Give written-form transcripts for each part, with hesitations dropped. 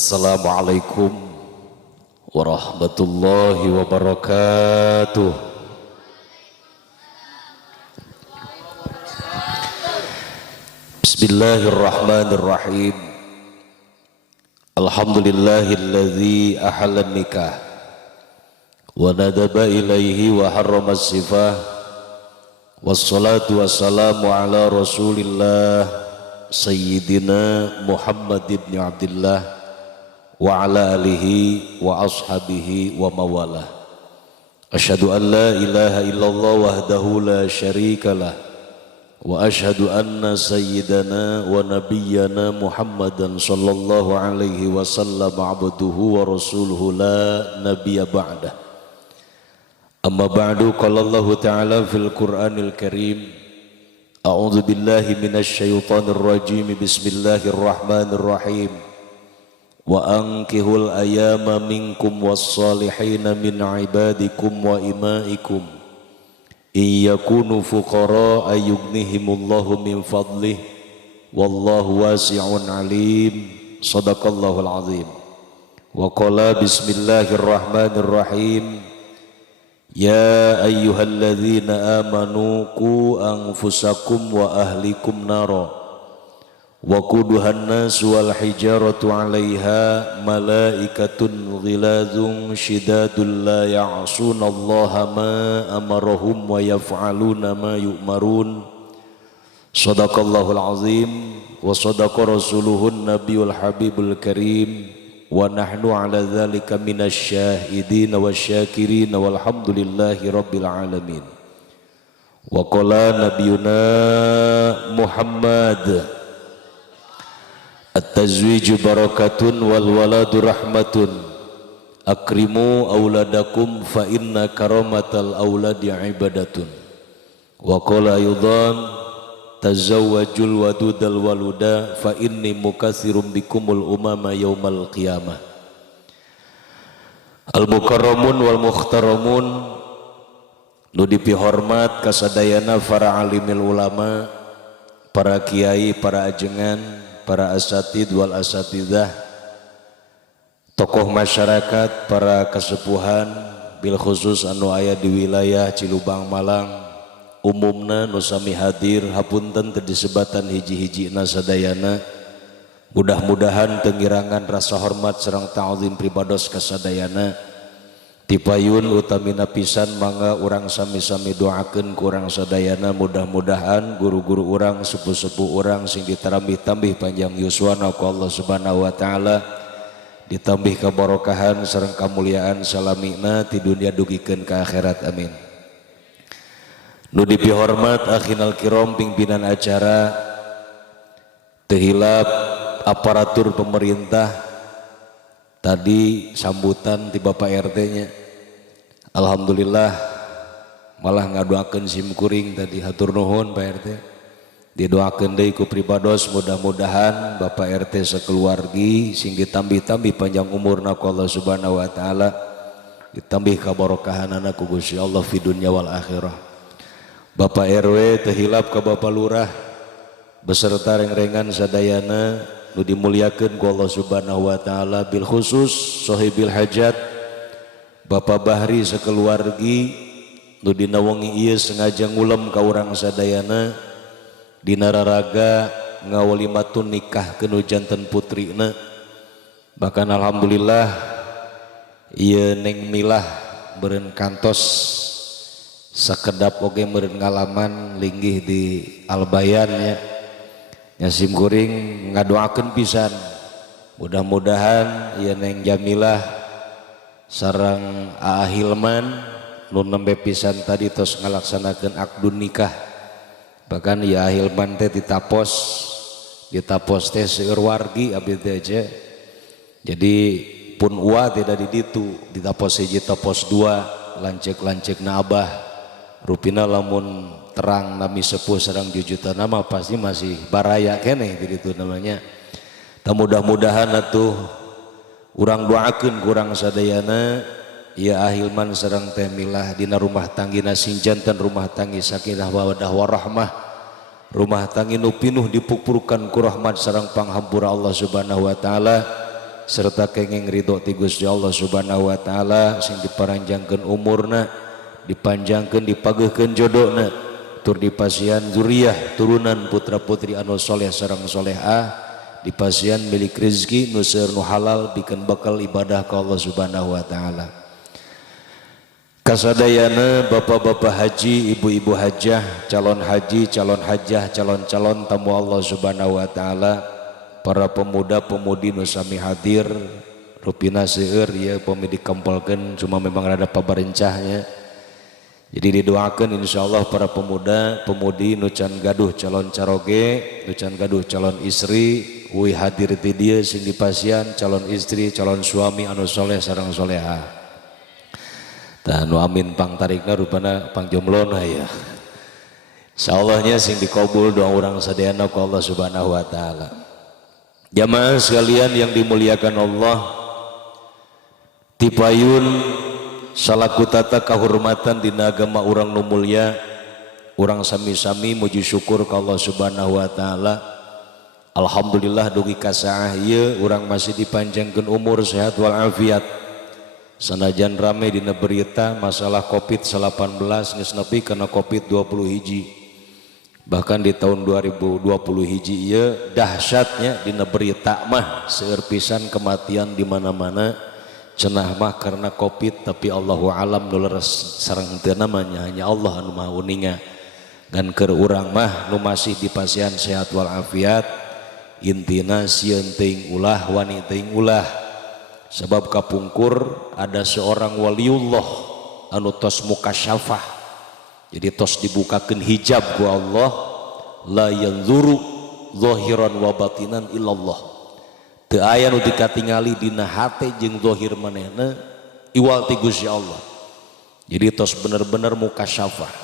Assalamualaikum warahmatullahi wabarakatuh. Bismillahirrahmanirrahim. Alhamdulillahilladzi ahalla nikah wa nadaba ilaihi wa harrama sifah. Wassalatu wassalamu ala rasulillah Sayyidina Muhammad ibn Abdillah wa ala alihi wa ashabihi wa mawalah. Asyhadu an la ilaha illallah wahdahu la syarikalah wa asyhadu anna sayyidana wa nabiyyana Muhammadan sallallahu alaihi wasallam abduhu wa rasuluhu la nabiyya ba'dah. Amma ba'du, qala Allah ta'ala fil Qur'anil Karim, a'udzu billahi minasy syaithanir rajim, bismillahirrahmanirrahim. Wa ankihul ayama minkum wassalihina min ibadikum wa imaikum iyakunu fuqara ayughnihimullahu min fadlih wallahu wasi'un alim. Sadaqallahul azim. Wa qala bismillahirrahmanirrahim, ya ayyuhalladzina amanu qu anfusakum wa ahlikum nara wa quduhan nas wal hijaratu 'alaiha malaikatun ghilazun shidadul la ya'sunallaha ma amarahum wa yaf'aluna ma yu'marun. Shadaqallahul azim wa shadaqa rasuluhun nabiyul habibul karim wa nahnu ala dzalika minasyahidin wasyakirin walhamdulillahi rabbil alamin. Wa qala nabiyuna Muhammad, at-tazwiju barakatun wal waladu rahmatun, akrimu auladakum fa inna karamatal auladi ibadatun. Wa qala aydan, tazawwajul wadudal waluda fa inni mukatsirum bikumul umama yaumal qiyamah. Al mukarramun wal mukhtaramun, nu dipihormat kasadayana para alimil ulama, para kiai, para ajengan, para asatid wal asatidah, tokoh masyarakat, para kasepuhan, bil khusus anu aya di wilayah Cilubang Malang, umumna nu sami hadir hapunten teu disebatan hiji-hijina sadayana. Mudah-mudahan tengirangan rasa hormat sareng ta'zim pribados kasadayana. Tipayun utamina pisan mangga urang sami-sami doakeun ku urang sadayana, mudah-mudahan guru-guru urang, sepuh-sepuh urang sing ditambih-tambih panjang yuswana ku Allah Subhanahu wa taala, ditambih kabarokahan sareng kamuliaan salamina ti dunia dugikeun ka akhirat, amin. Nu dipihormat akhinal kiram pimpinan acara, teu hilap aparatur pemerintah, tadi sambutan ti Bapak RT nya alhamdulillah malah ngadoakeun simkuring tadi, hatur nuhun Pak RT. Didoakeun deui ku pribados, mudah-mudahan Bapak RT sakeluargi sing ditambih-tambih panjang umurna ku Allah Subhanahu wa taala, ditambih kabarokahanana ku Gusti Allah fi dunya wal akhirah. Bapak RW teu hilap ka Bapak Lurah beserta reng-rengan sadayana nu dimuliakeun ku Allah Subhanahu wa taala, bil khusus sahibil hajat Bapak Bahri sakeluargi nu dina wengi ieu sengaja ngulem ka urang sadayana dina raraga ngawalimatun nikahkeun janten putrina. Bahkan alhamdulillah ieu Neng Milah beureun kantos sakedap oge meureun ngalaman linggih di Albayan nya. Nyasim kuring ngadoakeun pisan, mudah-mudahan ieu Neng Jamilah sareng Aa Hilman nu nembe pisan tadi tos ngalaksanakeun akdun nikah. Bahkan ya Hilman teh ditapos teh seueur wargi abdi teh aja. Jadi pun ua tidak di ditu, ditapos hiji tapos dua, lanceuk-lanceukna abah. Rupina lamun terang nami sepuh sareng jujutan nama pasti masih baraya keneh gitu namanya. Mudah-mudahan atuh urang doakeun kurang sadayana ya Ahilman sareng Teh Milah dina rumah tanggina sing janten rumah tanggi sakinah mawaddah warahmah, rumah tanggi nu pinuh dipupurkan ku rahmat sareng panghampura Allah Subhanahu wa taala, serta kenging ridho ti Gusti Allah Subhanahu wa taala sing diparanjangkeun umurna, dipanjangkeun dipageuhkeun jodohna, tur dipasihan zuriyah turunan putra-putri anu soleh sareng solehah, dipasihan milik rezeki nu seueur nu halal bikeun bakal ibadah ka Allah Subhanahu wa taala. Kasadayana bapak-bapak haji, ibu-ibu hajah, calon haji, calon hajah, calon-calon tamu Allah Subhanahu wa taala, para pemuda-pemudi nu sami hadir, rupina seueur ieu pami dikampolkeun cuma memang rada pabarencahnya. Jadi didoakan insyaallah para pemuda-pemudi nu can gaduh calon caroge, nu can gaduh calon istri, uwi hadir ti dieu sing dipasihan calon istri, calon suami anu soleh sareng solehah. Tah nu amin pang tarikna rupana pang jomlona ya. Insyaallah sing dikabul doa urang sadayana ku Allah Subhanahu wa taala. Jamaah sekalian yang dimuliakan Allah, tipayun salaku tata kahormatan dina agama urang nu mulia, urang sami-sami muji syukur ka Allah Subhanahu wa taala. Alhamdulillah dugi ka saah ieu urang masih dipanjangkeun umur sehat wal afiat. Sanajan rame dina berita masalah COVID-19 geus nepi kana COVID-20 hiji. Bahkan di tahun 2020 hiji ieu dahsyatnya dina berita mah seueur pisan kematian di mana-mana cenah mah karena COVID, tapi Allahu alam nu leres sareng teu namanya hanya Allah anu maha uninga. Ngan keur urang mah nu masih dipasihan sehat wal afiat intina sieun teuing ulah wani teuing ulah. Sebab kapungkur ada seorang waliullah anu tos mukasyafah, jadi tos dibukakeun hijab ku Allah, la yanzuru zahiran wa batinan illallah, teu aya nu dikatingali dina hate jeung zahir manehna iwal ti Gusti Allah. Jadi tos bener-bener mukasyafah.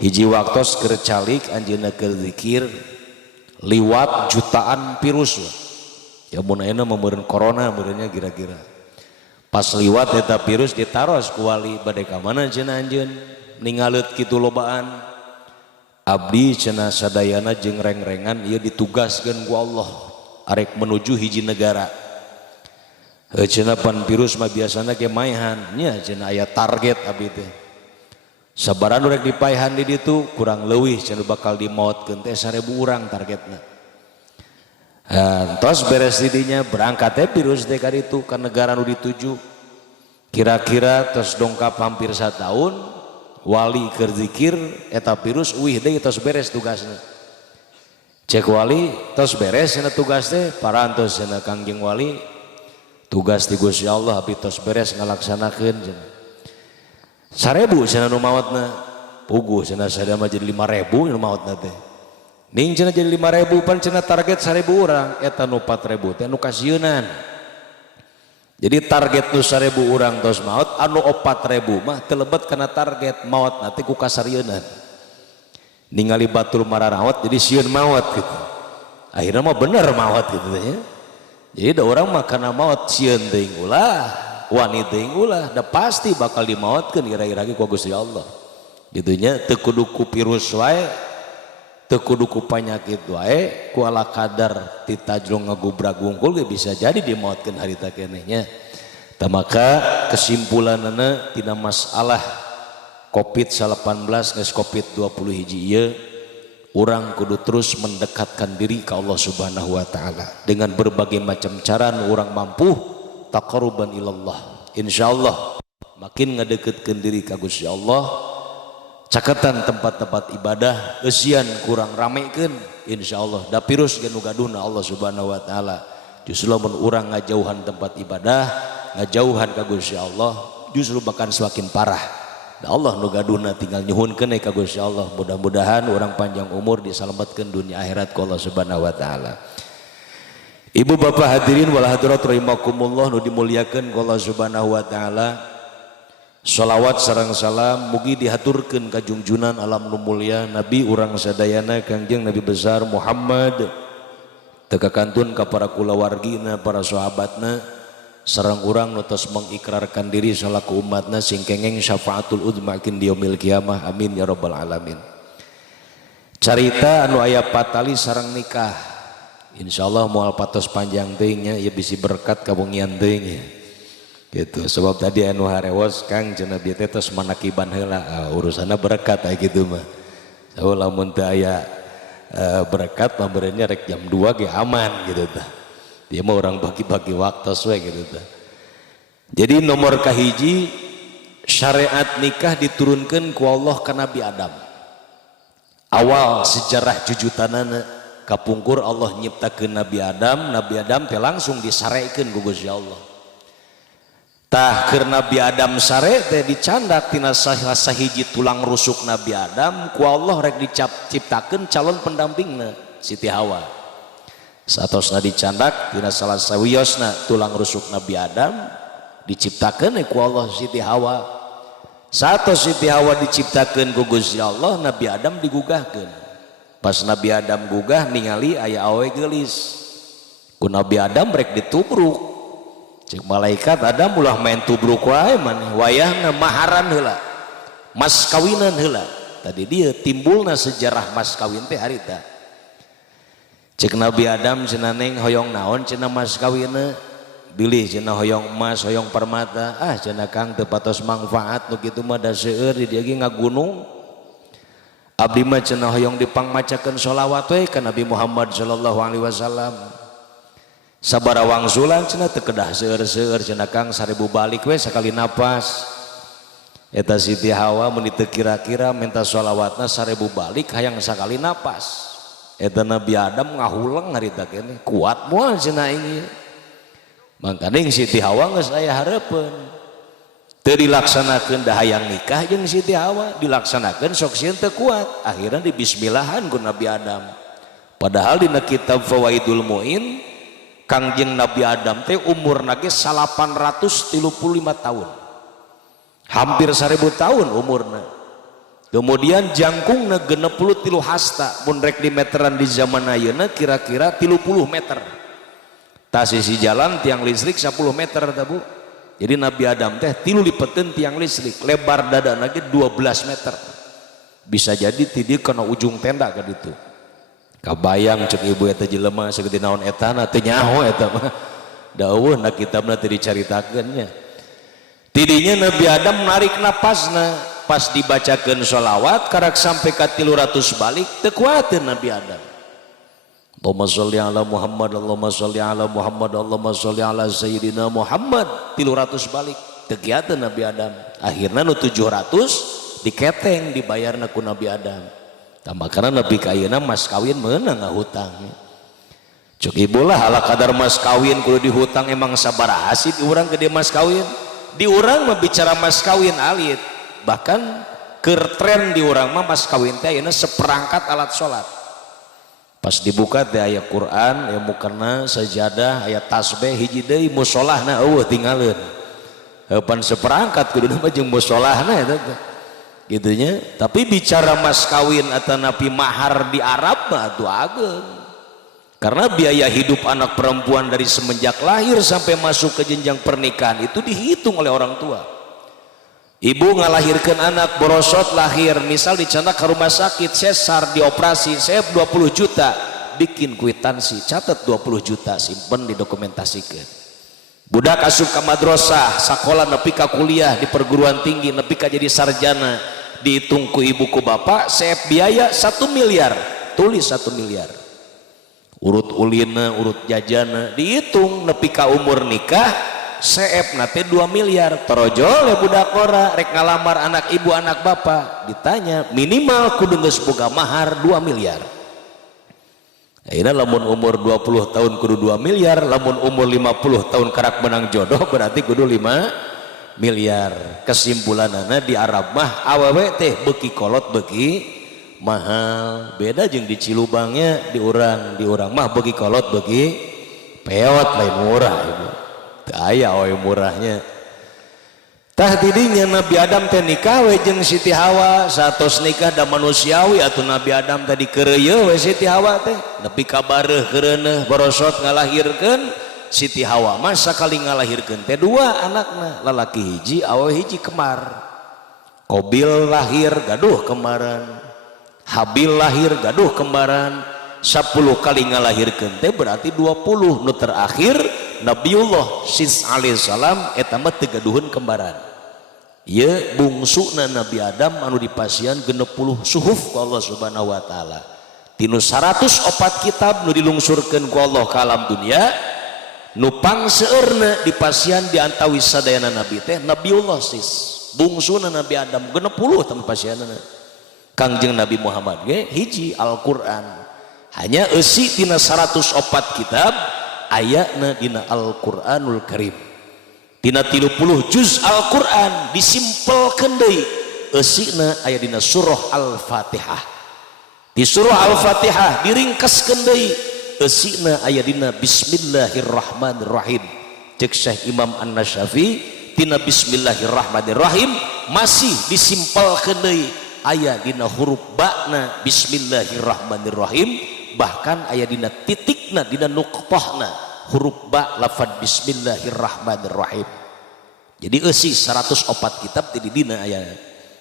Hiji waktos keur calik anjeunna keur zikir liwat jutaan virus. Ya mun ayeuna meureun corona meureunnya kira-kira. Pas liwat eta virus ditaros ku wali bade ka mana cenah anjeun ningaleut kitu lobaan. Abdi cenah sadayana jeung reng-rengan ieu ditugaskeun ku Allah arek menuju hiji negara. Cenah pan virus mah biasana ge maehan nya cenah aya target abdi teh. Sabaran rek dipaehan di ditu kurang leuwih cenah bakal dimaotkeun teh 1000 urang targetna. Tos beres didinya berangkat virus teh ka ditu ka negara nu dituju. Kira-kira tos dongkap hampir 1 tahun wali keur zikir eta virus uih deui tos beres tugasna. Cek wali tos beres cenah tugas teh parantos cenah Kangjeng wali tugas ti Gusti Allah abi tos beres ngalaksanakeun cenah. 1000 cenah nu maotna puguh cenah sadaya mah jadi 5000 nu maotna teh. Ning cenah jadi 5.000 pan cenah target 1.000 urang eta nu 4.000 teh nu kasieunnan. Jadi target nu 1.000 urang tos maot anu 4.000 mah teu lebet kana target maot nanti ku kasarieunnan. Ningali batur mararaot jadi sieun maot gitu. Akhirna mah bener maot gitu ya. Jadi da urang mah kana maot sieun teuing ulah, wani teuing ulah, da pasti bakal dimaotkeun ira-ira ge ku Gusti Allah. Gitu nya teu kudu ku virus wae, teu kudu ku panyakit wae, ku ala kadar ti tajrong ngagubrak gungkul ge bisa jadi dimaotkeun harita keneh nya. Tah maka kesimpulanana tina masalah COVID-19 geus COVID-20 hiji ieu urang kudu terus mendekatkan diri ke Allah Subhanahu wa taala dengan berbagai macam cara nu urang mampu taqarruban ilallah. Insyaallah makin ngadeukeutkeun diri ka Gusti Allah, caketan tempat-tempat ibadah eusian kurang ramekeun insyaallah da virus ge nu gaduhna Allah Subhanahu wa taala. Justru lamun urang ngajauhan tempat ibadah, ngajauhan ka Gusti Allah, justru bahkan semakin parah. Da Allah nu gaduhna tinggal nyuhunkeun ka Gusti Allah. Mudah-mudahan urang panjang umur disalametkeun dunia akhirat ku Allah Subhanahu wa taala. Ibu bapak hadirin wal hadirat rahimakumullah nu dimuliakeun ku Allah Subhanahu wa taala. Shalawat sareng salam mugi dihaturkeun ka junjunan alam nu mulia Nabi urang sadayana Kangjeng Nabi besar Muhammad, teu kakantun ka para kulawargina, para sahabatna, sareng urang nu tos mengikrarkan diri salaku umatna sing kengeng syafaatul uzma kin di yaumil kiamah. Amin ya rabbal alamin. Carita anu aya patali sareng nikah insyaallah moal patos panjang teuingnya ya bisi berkat kabungian teuing ya gitu. Sebab tadi anu harewos Kang cenah bieu teh tos manakiban heula urusanna berkat aya kitu mah. Saha lamun teu aya berkat pambereunnya rek jam 2 ge aman gitu tah. Dia mah orang bagi-bagi waktu we gitu tah. Jadi nomor kahiji syariat nikah diturunkan ku Allah ka Nabi Adam. Awal sejarah jujutanana kapungkur Allah nyiptakeun Nabi Adam teh langsung disarekeun ku Gusti Allah. Tah keur Nabi Adam sare teh dicandak tina sahiji tulang rusuk Nabi Adam ku Allah rek diciptakeun calon pendampingna Siti Hawa. Satosna dicandak tina salah sawiosna tulang rusuk Nabi Adam diciptakeun ku Allah Siti Hawa. Satos Siti Hawa diciptakeun ku Gusti Allah, Nabi Adam digugahkeun. Pas Nabi Adam gugah ningali aya awe geulis. Ku Nabi Adam rek ditubruk. Cek malaikat Adam ulah main tubruk wae maneh, wayahna maharan heula. Mas kawinan heula. Tadi dia timbulna sejarah mas kawin teh harita. Cek Nabi Adam cenah neng hoyong naon cenah mas kawinna? Bilih cenah hoyong emas hoyong permata cenah Kang teu patos manfaat nu kitu mah da seueur di dieu ge ngagunung. Abdi mah cenah hoyong dipangmacakeun sholawat we ka Nabi Muhammad sallallahu alaihi wasallam. Sabaraha wangsulan cenah teu kedah seueur-seueur cenah Kang 1000 balik we sakali napas. Eta Siti Hawa mun teu kira-kira minta sholawatna 1000 balik hayang sakali napas. Eta Nabi Adam ngahuleng harita keneh kuat moal cenah ieu. Mangkana Siti Hawa geus aya hareupeun. Teu dilaksanakeun da hayang nikah jeung Siti Hawa, dilaksanakeun sok sieun teu kuat. Akhirna dibismillahan ku Nabi Adam. Padahal dina kitab Fawaidul Muin Kangjeng Nabi Adam teh umurna ge 835 tahun. Hampir 1000 tahun umurna. Kemudian jangkungna 63 hasta, mun rek di meteran di zaman ayeuna kira-kira 30 meter. Sisi jalan tiang listrik 10 meter tabu. Jadi Nabi Adam teh tilu lipeteun tiang listrik, lebar dada lagi 12 meter. Bisa jadi tidieu kana ujung tenda ka ditu. Kabayang cek ibu eta jelema sagede naon etana teu nyaho eta mah. Da eueuhna kitabna teu dicaritakeun nya. Tidinya Nabi Adam narik napasna pas dibacakeun sholawat karak sampai ka 300 balik teu kuateun Nabi Adam. Allahumma sholli ala Muhammad, Allahumma sholli ala Muhammad, Allahumma sholli ala Sayyidina Muhammad 300 balik kegiatan Nabi Adam. Akhirnya nu 700 diketeng dibayarna ku Nabi Adam. Tambah karena Nabi kayana mas kawin meunang ngahutang. Cuk ibu lah ala kadar mas kawin kudu dihutang emang sabaraha sih di urang gede mas kawin. Di urang mah bicara mas kawin alit. Bahkan keur tren di urang mah mas kawin teh ayeuna seperangkat alat salat. Pas dibuka teh aya Quran, aya mukena sajadah, aya tasbih hiji deui musolahna eueuh tinggalin. Heupan seperangkat kuduna mah jeung musolahna eta teh. Kitu nya. Tapi bicara mas kawin atanapi mahar di Arab mah atuh ageung. Karena biaya hidup anak perempuan dari semenjak lahir sampai masuk ke jenjang pernikahan itu dihitung oleh orang tua. Ibu ngalahirkan anak borosot lahir misal dicandak ke rumah sakit sesar dioperasi saya 20 juta bikin kwitansi catat 20 juta simpen didokumentasikan. Budak asup ke madrasah sekolah nepi ka kuliah di perguruan tinggi nepi ka jadi sarjana dihitung ku ibu ku bapak saya biaya 1 miliar tulis 1 miliar urut ulina urut jajana dihitung nepi ka umur nikah CF nate 2 miliar terojol ya budak ora rek ngalamar anak ibu anak bapak ditanya minimal kudu geus boga mahar 2 miliar. Ayeuna lamun umur 20 tahun kudu 2 miliar, lamun umur 50 tahun karak menang jodoh berarti kudu 5 miliar. Kesimpulanana di Arab mah awewe teh beuki kolot beuki mahal. Beda jeung di Cilubangnya di urang mah beuki kolot beuki peot lain murah ibu. Aya we murahnya. Tah didinya Nabi Adam teh nikah we jeung Siti Hawa, satos nikah da manusiawi atuh Nabi Adam tadi keureuy we Siti Hawa teh, nepi ka bareuh keureuneuh borosot ngalahirkeun Siti Hawa mah sakali ngalahirkeun teh 2 anakna, lalaki hiji awewe hiji kemar. Qabil lahir gaduh kembaran, Habil lahir gaduh kembaran, 10 kali ngalahirkeun teh berarti 20 nu terakhir Nabiullah Sis alaihissalam eta mah teu gaduheun kembaran. Ieu bungsuna Nabi Adam anu dipasieun 60 suhuf ku Allah Subhanahu wa taala. Tinu 104 kitab nu dilungsurkeun ku Allah ka alam dunia, nu pangseueurna dipasieun di antawis sadayana nabi teh Nabiullah Sis, bungsuna Nabi Adam 60 teh pasieunna. Kangjeng Nabi Muhammad ge hiji Al-Qur'an. Hanya eusi tina 104 kitab ayatna dina Al-Qur'anul Karim. Tina 30 juz Al-Qur'an disimpelkeun deui eusina aya dina surah Al-Fatihah. Di surah Al-Fatihah diringkeskeun deui eusina aya dina Bismillahirrahmanirrahim. Cek Syekh Imam An-Nasyafi tina Bismillahirrahmanirrahim masih disimpelkeun deui aya dina huruf ba'na Bismillahirrahmanirrahim, bahkan aya dina titikna dina nuqtahna huruf ba lafad Bismillahirrahmanirrahim. Jadi eusi 104 kitab di dina aya.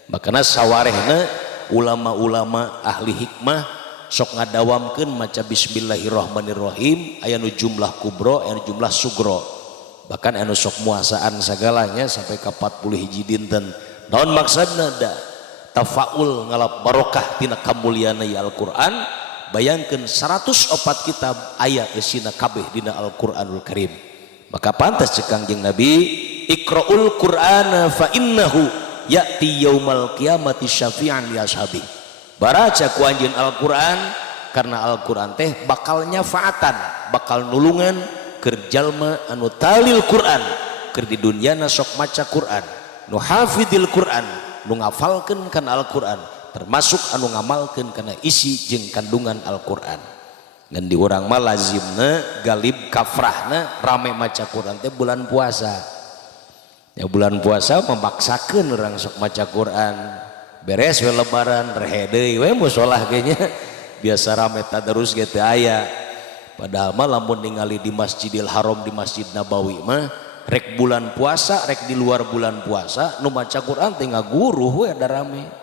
Makana sawarehna ulama-ulama ahli hikmah sok ngadawamkeun maca Bismillahirrahmanirrahim aya nu jumlah kubro aya nu jumlah sugro, bahkan anu sok muasaan sagalanya sampai ka 40 hiji dinten. Naon maksudna da tafaul ngalap barokah tina kamuliaan Al-Qur'an. Bayangkan 104 kitab ayat esina kabeh dina Al-Qur'anul Karim. Maka pantas cek Kangjeng Nabi, Iqra'ul Qur'ana fa innahu ya'ti yaumal qiyamati syafi'an li ashabi. Baraca ku anjeun Al-Qur'an karena Al-Qur'an teh bakal nyafaatan, bakal nulungan keur jalma anu talil Qur'an, keur di dunyana sok maca Qur'an, nu hafidil Qur'an, nu ngafalkeun kana Al-Qur'an, termasuk anu ngamalkeun kana isi jeung kandungan Al-Qur'an. Dan di urang mah lazimna galib kafrahna rame maca Qur'an teh bulan puasa. Ya bulan puasa memaksakeun urang sok maca Qur'an. Beres we lebaran rehe deui we musholah ge nya. Biasa rame tadarus ge teu aya. Padahal mah lamun ningali di Masjidil Haram di Masjid Nabawi mah rek bulan puasa rek di luar bulan puasa nu maca Qur'an teh ngaguruh we ada rame.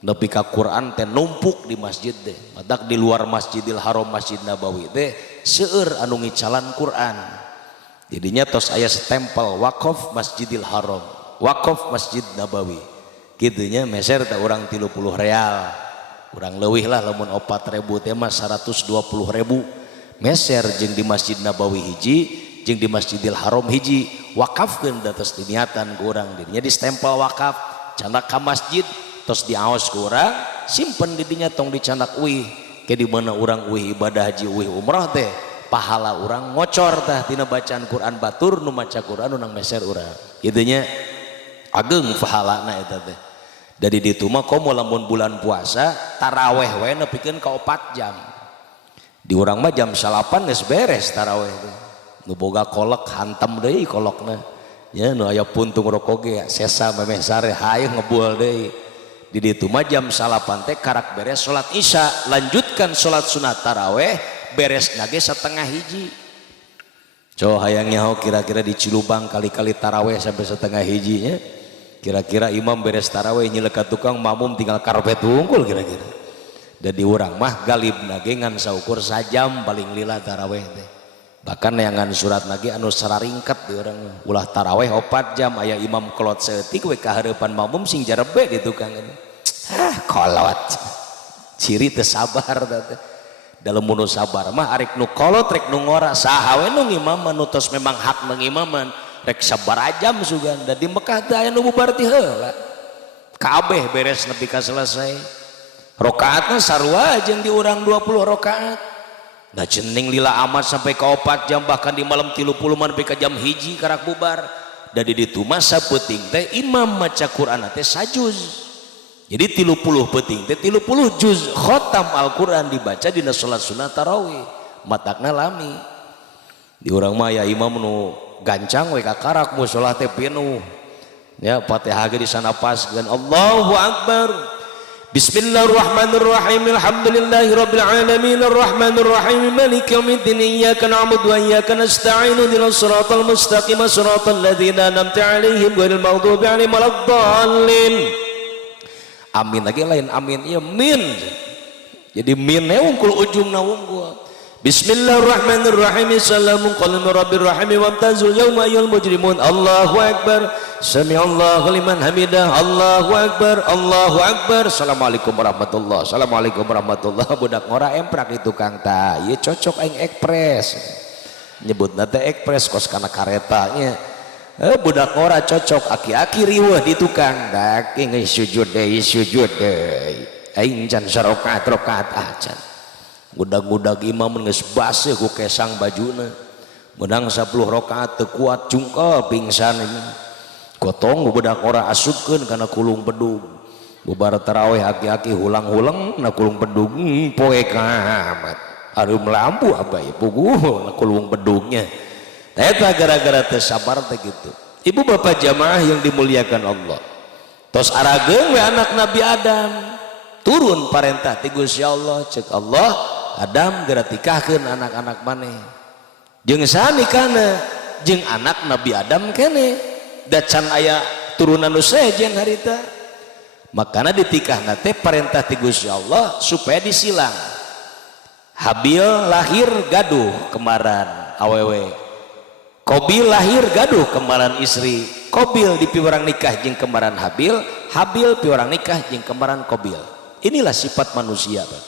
Nepi ka Quran teh numpuk di masjid teh. Matak di luar Masjidil Haram Masjid Nabawi teh seueur anu ngicalan Quran. Jadinya tos aya stempel wakaf Masjidil Haram, wakaf Masjid Nabawi. Kitu nya meser teh urang 30 real. Urang leuwih lah lamun 4.000 teh mah 120.000. Meser jeung di Masjid Nabawi hiji, jeung di Masjidil Haram hiji. Wakafkeun da tos diniatan ku urang. Dinya di stempel wakaf, candak ka masjid tos diaos ku urang, simpen di dinya tong dicanak uih ke di mana urang uih ibadah haji uih umrah teh pahala urang ngocor tah tina bacaan Quran batur nu maca Quran nu nang meser urang. Kitu nya ageng pahalana eta teh. Dari ditu mah komo lamun bulan puasa taraweh we nepikeun ka 4 jam. Di urang mah jam 8 geus beres taraweh teh. Nu boga kolek hantam deui kolokna. Ya nu aya puntung rokok ge sesa memeh sare hayu ngebul deui. Di ditu mah jam 8 teh karak beres salat Isya, lanjutkan salat sunat taraweh, beres nage setengah hiji. Coba hayang nyaho kira-kira di Cilubang kali-kali taraweh sampai setengah hijinya. Kira-kira imam beres taraweh nyelek ka tukang makmum tinggal karpet unggul kira-kira. Dan di urang mah galib nage ngan saukur sajam paling lila taraweh teh. Bahkan neangan surat nage anu sararingket di urang ulah taraweh 4 jam aya imam kolot seeutik we ka hareupan makmum sing jarebe di tukang ini. Kolot. Ciri teu sabar teh. Dalam mun sabar mah arek nu kolot rek nu ngora saha we nu ngimaman nu tos memang hak mengimaman rek sabar ajam sugan. Da di Mekah teh aya nu bubar ti heula. Kabeh beres nepi ka selesai. Rakaatna sarua jeung di urang 20 rakaat. Nah cening lila amat sampai ke 4 jam bahkan di malam 30 man sampai ke jam hiji karak bubar. Dari ditu masa penting teh imam maca Quran teh sajuz. Jadi 30 penting teh 30 juz khotam Al-Quran dibaca dina salat sunat tarawih. Matakna lami. Di urang mah ya imam nu gancang we ka karak musholah teh penuh. Ya Fatihah ge di sana pas dan Allahu Akbar. Bismillahirrahmanirrahim. Alhamdulillahirabbil alamin arrahmanirrahim maliki yaumiddin iyyaka na'budu wa iyyaka nasta'in ihdinas siratal mustaqim siratal ladzina an'amta 'alaihim ghairil maghdubi 'alaihim waladdallin. Amin lagi lain amin ya min. jadi min wungkul ujung na wungkul. Bismillahirrahmanirrahim. Assalamu qalam rabbir rahim wamtazul yauma ayyul mujrimun. Allahu akbar. Sami'allahu liman hamidah. Allahu akbar. Allahu akbar. Assalamualaikum warahmatullahi. Assalamualaikum warahmatullahi. Budak ngora emprak di tukang tah. Ieu cocok aing ekspres. Nyebutna teh ekspres kos kana karetanya. Budak ngora cocok aki-aki riweuh di tukang. Dak geus sujud deui. Aing can sarokaat rokaat acan. Budak-budak imam geus baseuh ku kesang bajuna. Menang 10 rakaat teu kuat cungkel pingsan ieu. Gotong budak ora asupkeun kana kulung pedung. Bubar tarawih aki-aki hulang-hulang na kulung pedung poe kamat. Areum lampu apa ieu puguh na kulung pedungnya. Eta gara-gara teu sabar teh kitu. Ibu bapak jamaah yang dimuliakan Allah. Tos arageung we anak Nabi Adam. Turun parentah ti Gusti Allah ceuk Allah Adam geura tikahkeun anak-anak maneh. Jeung sanikana jeung anak Nabi Adam keneh da can aya turunan nu sejen harita. Makana ditikahna teh parentah ti Gusti Allah supaya disilang. Habil lahir gaduh kemaran awewe. Qabil lahir gaduh kemaran istri. Qabil dipiwarang nikah jeung kemaran Habil, Habil piwarang nikah jeung kemaran Qabil. Inilah sifat manusia, Pak.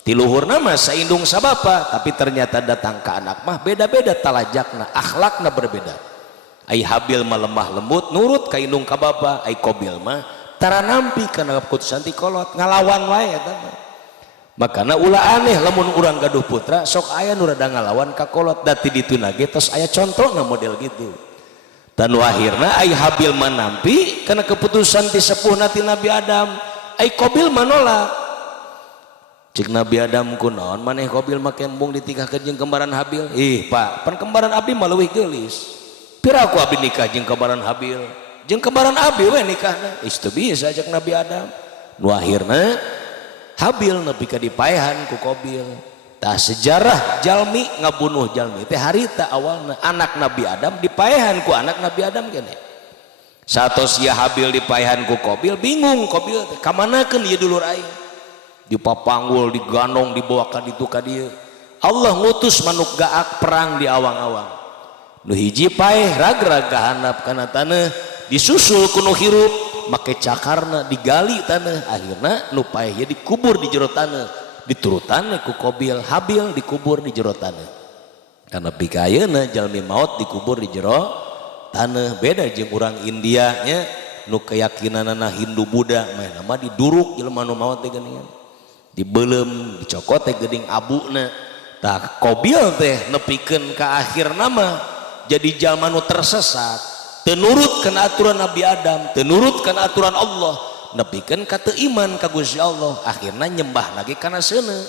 Di luhurna mah saindung sabapa, tapi ternyata datang ke anak mah beda-beda talajakna, akhlakna berbeda. Ai Habil mah lemah lembut nurut ka indung ka bapa, ai Qabil mah tara nampi kana keputusan ti kolot ngalawan wae eta mah. Makana ulah aneh lamun urang gaduh putra sok aya nu rada ngalawan ka kolot da ti ditu na ge tos aya contona model gitu. Dan akhirna ai Habil mah nampi kana keputusan ti sepuhna ti Nabi Adam, ai Qabil mah nolak. Cik Nabi Adam kunaon maneh Qabil make embung ditikahkeun jeung kembaran Habil. Ih Pak, pan kembaran Abi mah leuwih geulis. Pira aku Abi nikah jeung kembaran Habil. Jeung kembaran Abi we nikahna. Is teu bisa cek Nabi Adam. Nu akhirna Habil nepi ka dipaehan ku Qabil. Tah sejarah jalmi ngabunuh jalmi teh harita awalna anak Nabi Adam dipaehan ku anak Nabi Adam keneh. Satos sia Habil dipaehan ku Qabil bingung Qabil teh ka manakeun ieu dulur aing. Dipapanggul, digandong, dibawa ka ditu ka dieu. Allah ngutus manuk gaak perang di awang-awang. Nu hiji paeh ragrag kahandap kana taneuh, disusul ku nu hirup, make cakarna digali taneuh, akhirna nu paeh ye dikubur di jero taneuh. Diturutan ku Qabil, Habil dikubur di jero taneuh. Kana pikayeuna jalmi maut dikubur di jero taneuh. Beda jeung urang India nya nu keyakinanna Hindu Buddha mah nama diduruk jelema nu maot teh geuningan. Dibelem dicokot teh geuning abuna. Tah Qabil teh nepikeun ka akhir nama jadi jalma nu tersesat, teu nurut kana aturan Nabi Adam, teu nurut kana aturan Allah, nepikeun ka teu iman ka Gusti Allah, akhirna nyembah lagi kana seuneu.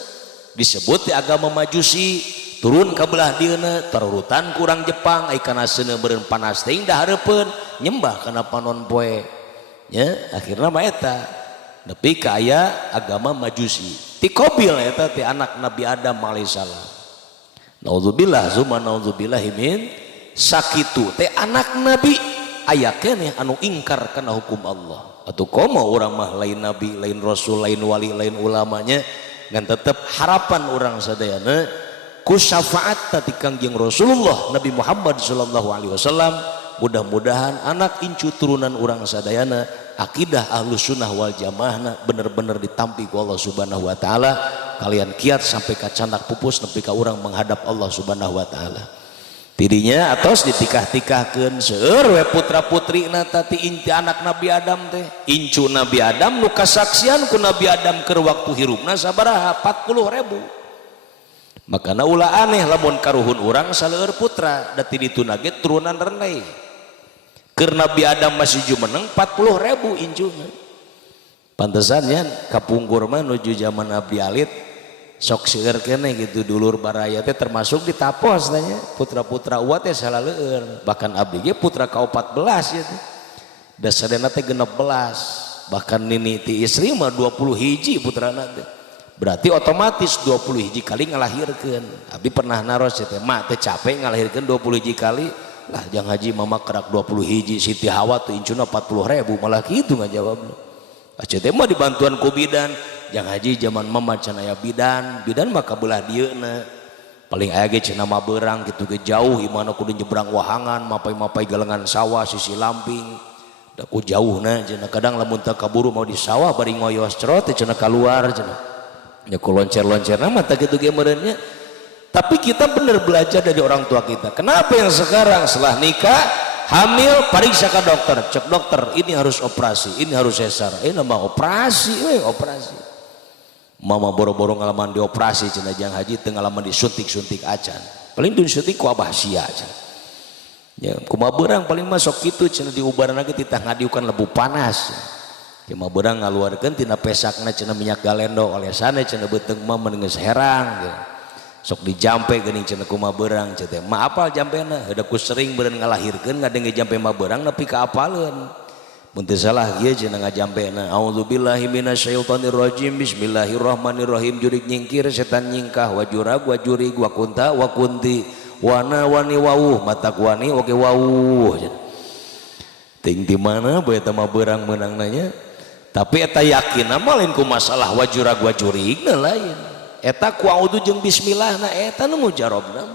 Disebut ti agama Majusi, turun ka belah dieuna, terurutan ku urang Jepang, ai kana seuneu beureun panas teuing da hareupeun nyembah kana panon poe. Nya akhirna mah eta nepi ka aya agama Majusi. Ti Qabil eta ti anak Nabi Adam alaihissalam. Naudzubillah zuma naudzubillahi min sakitu teh anak Nabi aya keneh anu ingkar kana hukum Allah. Atuh komo urang mah lain nabi, lain rasul, lain wali, lain ulamanya ngan tetep harapan urang sadayana ku syafaat ti Kangjeng Rasulullah Nabi Muhammad sallallahu alaihi wasallam. Mudah-mudahan anak incu turunan urang sadayana akidah ahlus sunnah wal jamaahna bener-bener ditampi ku Allah subhanahu wa ta'ala, kalian kiat sampai ka candak pupus nepi ka urang menghadap Allah subhanahu wa ta'ala. Tidinya atos ditikah-tikahkeun seueur we putra putri nata ti inti anak Nabi Adam teh. Incu Nabi Adam nu kasaksian ku Nabi Adam keur waktu hirupna sabaraha 40.000. Makana ulah aneh lamun karuhun urang saleueur putra da ti ditu ge turunan rendah. Keur Nabi Adam masih jumeneng 40.000 incuna. Pantesannya kapungkur mah nuju zaman Nabi Alit sok seueur keneh gitu dulur baraya teh termasuk ditapos tanya putra-putra uat teh salaleueur. Bahkan abdi ge putra ka-14 ya teh. Da sadena teh 16. Bahkan nini ti istri mah 20 hiji putrana teh. Berarti otomatis 20 hiji kali ngalahirkeun. Abdi pernah naros teh mak teh capek ngalahirkeun 20 hiji kali. Lah jang haji mama kerak 20 hiji Siti Hawa tuh incuna 40.000 malah gitu ngajawabna. Aceh teh mah dibantuan ku bidan Jang Haji zaman mama can aya bidan maka belah dieuna paling aya ge cenah mah beurang kitu ge jauh imana kudu nyebrang wahangan mapai-mapai galengan sawah sisi lamping da ku jauhna cenah kadang lamun teu kaburu mau di sawah bari ngoyos cerot cenah keluar cenah nya ku loncer-loncerna mah tah kitu ge meureunnya. Tapi kita benar belajar dari orang tua kita. Kenapa yang sekarang setelah nikah hamil periksa ke dokter, cek dokter ini harus operasi, ini harus sesar, ini nama operasi, operasi. Mama boro-boro ngalaman dioperasi cenah Jang Haji teu ngalaman disuntik-suntik acan. Paling disuntik ku abah sia cenah. Ya, kumaha beurang paling masuk kitu cenah diubaran lagi titah ngadiukan lebu panas. Kumaha beurang ngaluarkeun tina pesakna cenah minyak galendo olesana cenah beuteung mah meungeus herang gitu. Sok dijampe geuning cenah kumaha beurang cenah mah apal jampena heuda ku sering beureun ngalahirkeun ngadenge jampe mah beurang nepi ka apaleun mun teu salah ieu cenah ngajampena auzubillahi minasyaitonir rajim bismillahirrahmanirrahim jurig nyingkir setan nyingkah wajurag wajurig wa kunta wa kunti wana wani wawuh matak wani oge wawuh ting di mana bae eta mah beurang meunangnanya tapi eta yakin mah lain ku masalah wajurag wajurigna lain eta ku audu jeung bismillah na eta nu mujarabna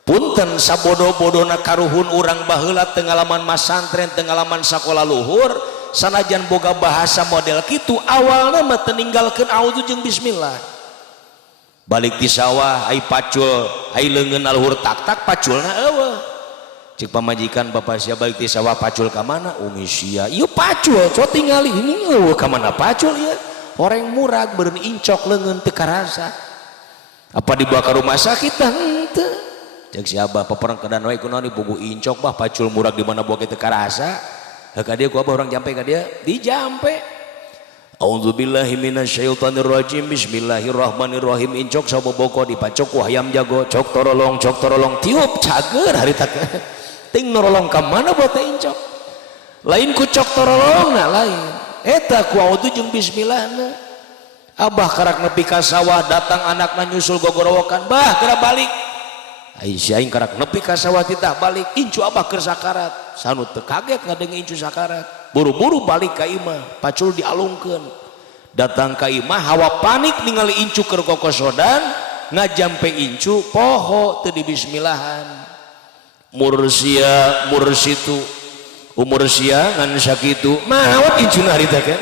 punten sabodo-bodona karuhun urang baheula teu ngalaman masantren teu ngalaman sakola luhur sanajan boga bahasa model kitu awalna mah teu ninggalkeun audu jeung bismillah balik di sawah ai pacul ai leungeun luhur tak-tak paculna eueuh cek pamajikan bapak sia balik di sawah pacul ka mana umi sia ieu pacul co tingali ini eueuh ka mana pacul ieu orang murag beureun incok leungeun teu karasa apa dibawa ke rumah sakit tah henteu cek si abah paperang kedan wae kunaon ibu incok bah pacul murag di mana bawa teu karasa ka dia ku abah urang jampe ka dia dijampe auzubillahi minasyaitonir rajim bismillahirrahmanirrahim incok saboboko dipacok ku hayam jago cok torolong tiup cager harita ting norolong ka mana bawa teh incok lain ku cok torolong na lain eta ku audu jeung bismillahna abah karak nepi ka sawah datang anakna nyusul gogorowokan bah geura balik Aisyah aing karak nepi ka sawah titah balik incu abah keur sakarat sanu teu kaget ngadenge incu sakarat buru-buru balik ka imah pacul dialungkeun datang ka imah hawa panik ningali incu keur kokosodan ngajampe incu poho teu dibismillahan mursitu umur sia ngan sakitu maot incuna harita kan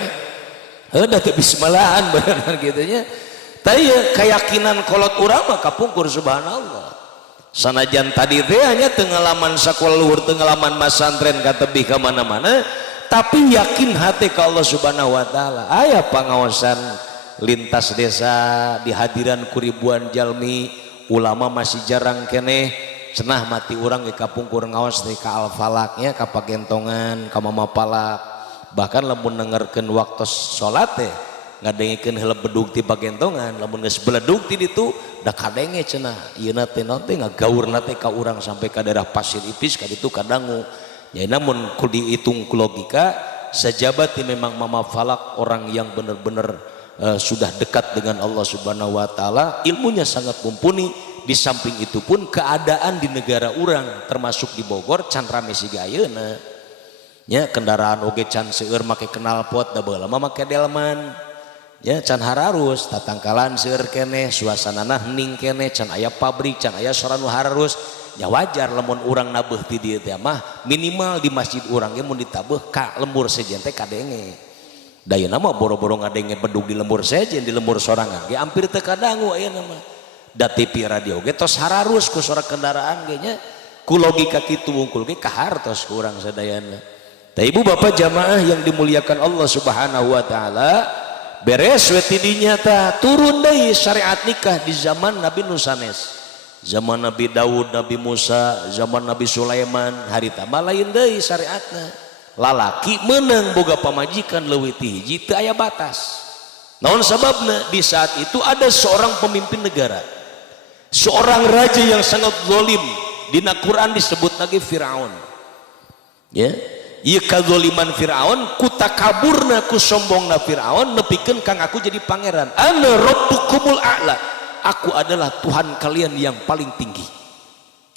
heuda teu bismillahan bener kitu nya tah ieu keyakinan kolot urang mah kapungkur subhanallah sanajan tadi teh nya teu ngalaman sakola luhur teu ngalaman masantren ka tebih ka mana-mana tapi yakin hate ka Allah subhanahu wa taala aya pangaosan lintas desa di hadiran ku ribuan jalmi ulama masih jarang keneh cenah mati urang ge kapungkur ngaos teh ka al-falak nya ka pagentongan ka mamapalak bahkan lamun nengerkeun waktu salat teh ngadengikeun heula bedug ti pagentongan lamun geus beledug ti ditu da kadenge cenah ieuna teh naon teh ngagaurna teh ka urang sampai ka daerah Pasir Ipis ka ditu kadangu nya namun ku dihitung ku logika sajabat memang mamapalak orang yang benar-benar sudah dekat dengan Allah Subhanahu wa taala ilmunya sangat mumpuni. Di samping itu pun keadaan di negara urang termasuk di Bogor can rame siga ayeuna nya kendaraan oge can seueur make knalpot da baheula mah make delman nya can hararus tatangkalan seueur keneh suasanana hening keneh can aya pabrik can aya soran hararus nya wajar lamun urang nabuh ti dieu teh mah minimal di masjid urang ge mun ditabuh ka lembur sejen teh kadenge da ayeuna mah boro-boro ngadenge bedug di lembur sejen di lembur sorangan ge ampir teu kadangu ayeuna mah da TV radio ge tos hararus ku suara kendaraan ge nya ku logika kitu wungkul ge kahartos ku urang sadayana tah ibu bapak jamaah yang dimuliakan Allah Subhanahu wa taala beres we tidinya tah turun deui syariat nikah di zaman Nabi nu sanes zaman Nabi Daud Nabi Musa zaman Nabi Sulaiman harita mah lain deui syariatna lalaki meunang boga pamajikan leuwih ti hiji teu aya batas naon sababna di saat itu ada seorang pemimpin negara seorang raja yang sangat zalim dina Quran disebut lagi Firaun ya ieu kadzaliman Firaun ku takaburna ku sombongna Firaun nepikeun kang aku jadi pangeran ana rabbukumul a'la aku adalah Tuhan kalian yang paling tinggi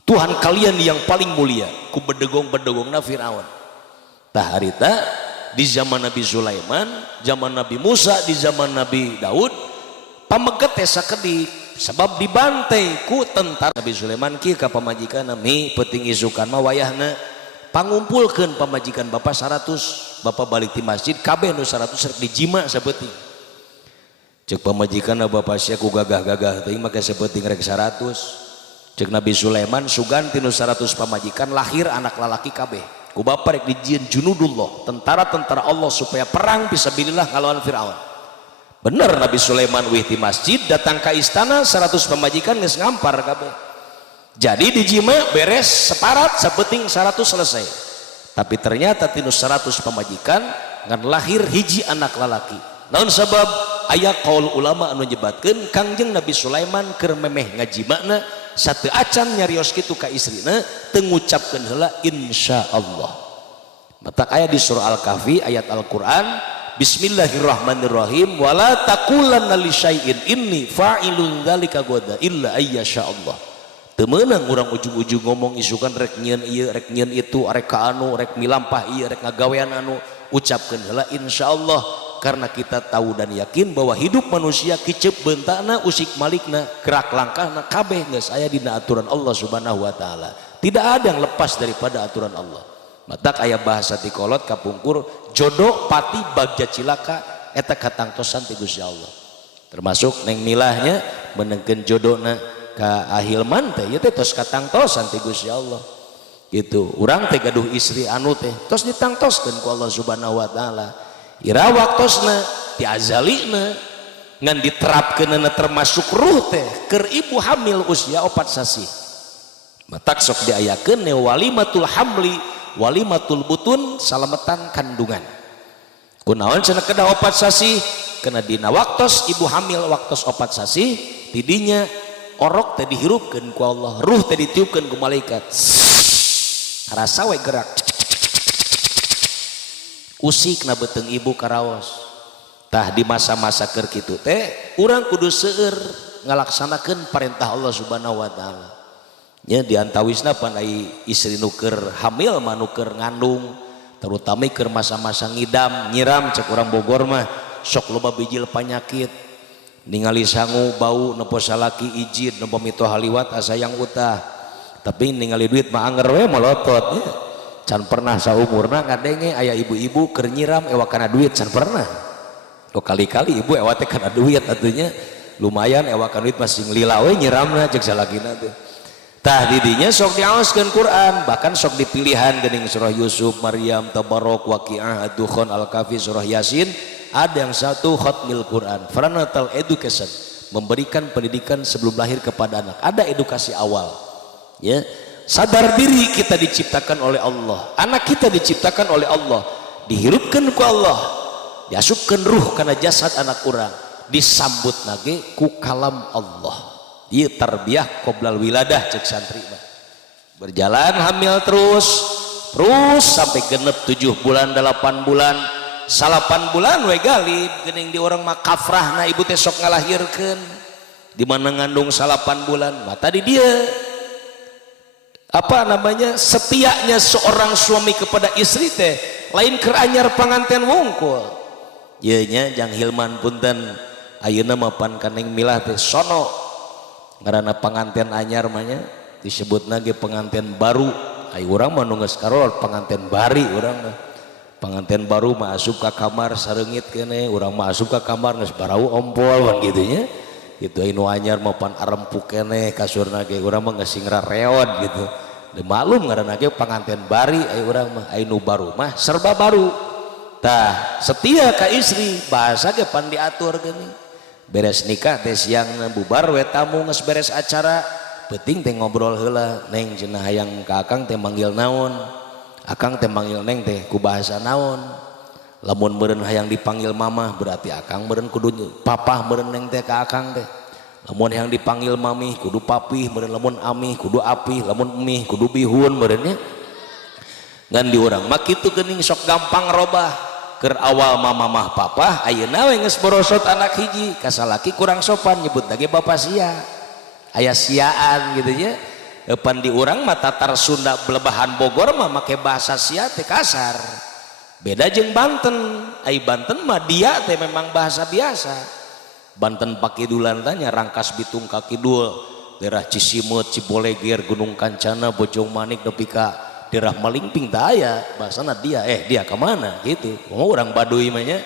Tuhan kalian yang paling mulia ku bedegong-bedegongna Firaun tah harita di zaman Nabi Sulaiman, zaman Nabi Musa, di zaman Nabi Daud pameget teh sakedik sebab dibantai ku tentara. Nabi Sulaiman kieu ka pamajikan mi peuting isukan mah wayahna pangumpulkeun pamajikan bapak 100, bapak balik di masjid kabeh nu 100 rek dijima sabeuting. Cek pamajikan bapak sia ku gagah-gagah teuing make sabeuting rek 100. Cek Nabi Sulaiman sugan tinu 100 pamajikan lahir anak lalaki kabeh ku bapa rek dijieun junudullah tentara-tentara Allah supaya perang fisabilillah ngalawan Firaun. Bener Nabi Sulaiman wih di masjid datang ke istana 100 pamajikan geus ngampar kabeh. Jadi dijima beres separat sapeting 100 selesai. Tapi ternyata tinu 100 pamajikan ngan lahir hiji anak lalaki. Naon sabab aya qaul ulama anu nyebatkeun Kangjeng Nabi Sulaiman keur memeh ngajimana satu acan nyarios kitu ka istrina teu ngucapkeun heula insyaallah. Mata aya di surah Al-Kahfi ayat Al-Qur'an Bismillahirrahmanirrahim wala taqulanna li syai'in inni fa'ilun dzalika ghadan illa ayyashaallah. Teu meunang urang ujug-ujug ngomong isukan rek nyieun ieu rek nyieun itu rek ka anu rek milampah ieu rek ngagawean anu ucapkeun heula insyaallah. Karena kita tahu dan yakin bahwa hidup manusia kicep bentakna usik malikna gerak langkahna kabeh geus aya dina aturan Allah Subhanahu wa taala. Tidak ada yang lepas daripada aturan Allah. Matak aya bahasa ti kolot kapungkur jodoh pati bagja cilaka eta katangtosan ti Gusti Allah. Termasuk neng milahnya menengkeun jodohna ka ahilman teh ieu teh tos katangtosan ti Gusti Allah. Gitu. Urang teh gaduh istri anu teh tos ditangtoskeun ku Allah Subhanahu wa taala. Ira waktosna ti azalina ngan diterapkeunna termasuk ruh teh keur ibu hamil usia 4 sasi. Matak sok diayakeun ne walimatul hamli walimatul butun salametan kandungan. Kunaon cenah kedah 4 sasi kena dina waktos ibu hamil waktos 4 sasi tidinya orok teh dihirupkeun ku Allah, ruh teh ditiupkeun ku malaikat. Rasa we gerak usik na beteng ibu karaos. Tah di masa-masa keur kitu teh urang kudu seueur ngalaksanakeun parentah Allah Subhanahu wa taala. Nya diantawisna pan ai istri nu keur hamil mah nu keur ngandung terutama keur masa-masa ngidam nyiram cek urang Bogor mah sok loba bijil panyakit ningali sangu bau nepo salaki ijid nepo mito haliwat asa yang utah tapi ningali duit mah anger we molotot ya. Can pernah saumurna ngadenge aya ibu-ibu keur nyiram ewa kana duit can pernah. Oh kali-kali ibu ewa teh kana duit atunya lumayan ewa kana duit masih nglila we nyiramna cek salagina teh. Tah didinya sok diaoskeun Quran bahkan sok dipilihan geuning surah Yusuf, Maryam, Tabarok, Waqiah, Ad-Dukhan, Al-Kahfi, surah Yasin ada yang satu khatmil Quran, prenatal education, memberikan pendidikan sebelum lahir kepada anak. Ada edukasi awal. Ya. Sadar diri kita diciptakan oleh Allah, anak kita diciptakan oleh Allah, dihirupkan ku Allah, diasupkan ruh karena jasad anak orang, disambut nage ku kalam Allah. Ieu tarbiyah qoblal wiladah cek santri mah. Berjalan hamil terus sampai genep 7 bulan 8 bulan 8 bulan we galib geuning di orang mah kafrahna ibu teh sok ngalahirkeun di mana ngandung 8 bulan mata di dia apa namanya setianya seorang suami kepada istri teh lain keur anyar panganten wungkul. Ieu nya Jang Hilman punten ayeuna mah pan kaneng milah teh sono ngaranna panganten anyar mah nya disebutna ge penganten baru. Ai urang mah nu geus karol panganten bari urang mah. Panganten baru mah asup ka kamar sareungit keneh, urang mah asup ka kamar geus barau ompol wan kitu nya. Gitu anu anyar mah pan arempuk keneh kasurna ge urang mah geus singra reot gitu. De malum ngaranna ge panganten bari ai urang mah ai nu baru mah serba baru. Tah setia ka istri bahasa ge pan diatur geuning. Beres nikah teh siangna bubar we tamu geus beres acara penting teh ngobrol heula neng cenah hayang ka akang teh manggil naon. Akang teh manggil neng teh ku bahasa naon. Lamun meureun hayang dipanggil mamah berarti akang meureun kudu papah meureun neng teh ka akang teh. Lamun yang dipanggil mami kudu papih meureun lamun amih kudu apih lamun emih kudu bihun meureun nya ngan di urang mah kitu geuning sok gampang robah keur awal mama mah papa ayeuna we geus borosot anak hiji kasalaki kurang sopan nyebut lagi bapak sia aya siaan gitu nya pan di urang mah tatar Sunda Belebahan Bogor mah make bahasa sia teh kasar beda jeung Banten. Ai Banten mah dia teh memang bahasa biasa. Banten pakidulan tanya Rangkas Bitung Kakidul, daerah Cisimut, Ciboleger, Gunung Kancana, Bojong Manik, nepi ka daerah Malingping teh aya bahasana dia. Dia ke mana gitu. Mau orang Baduy mah nya.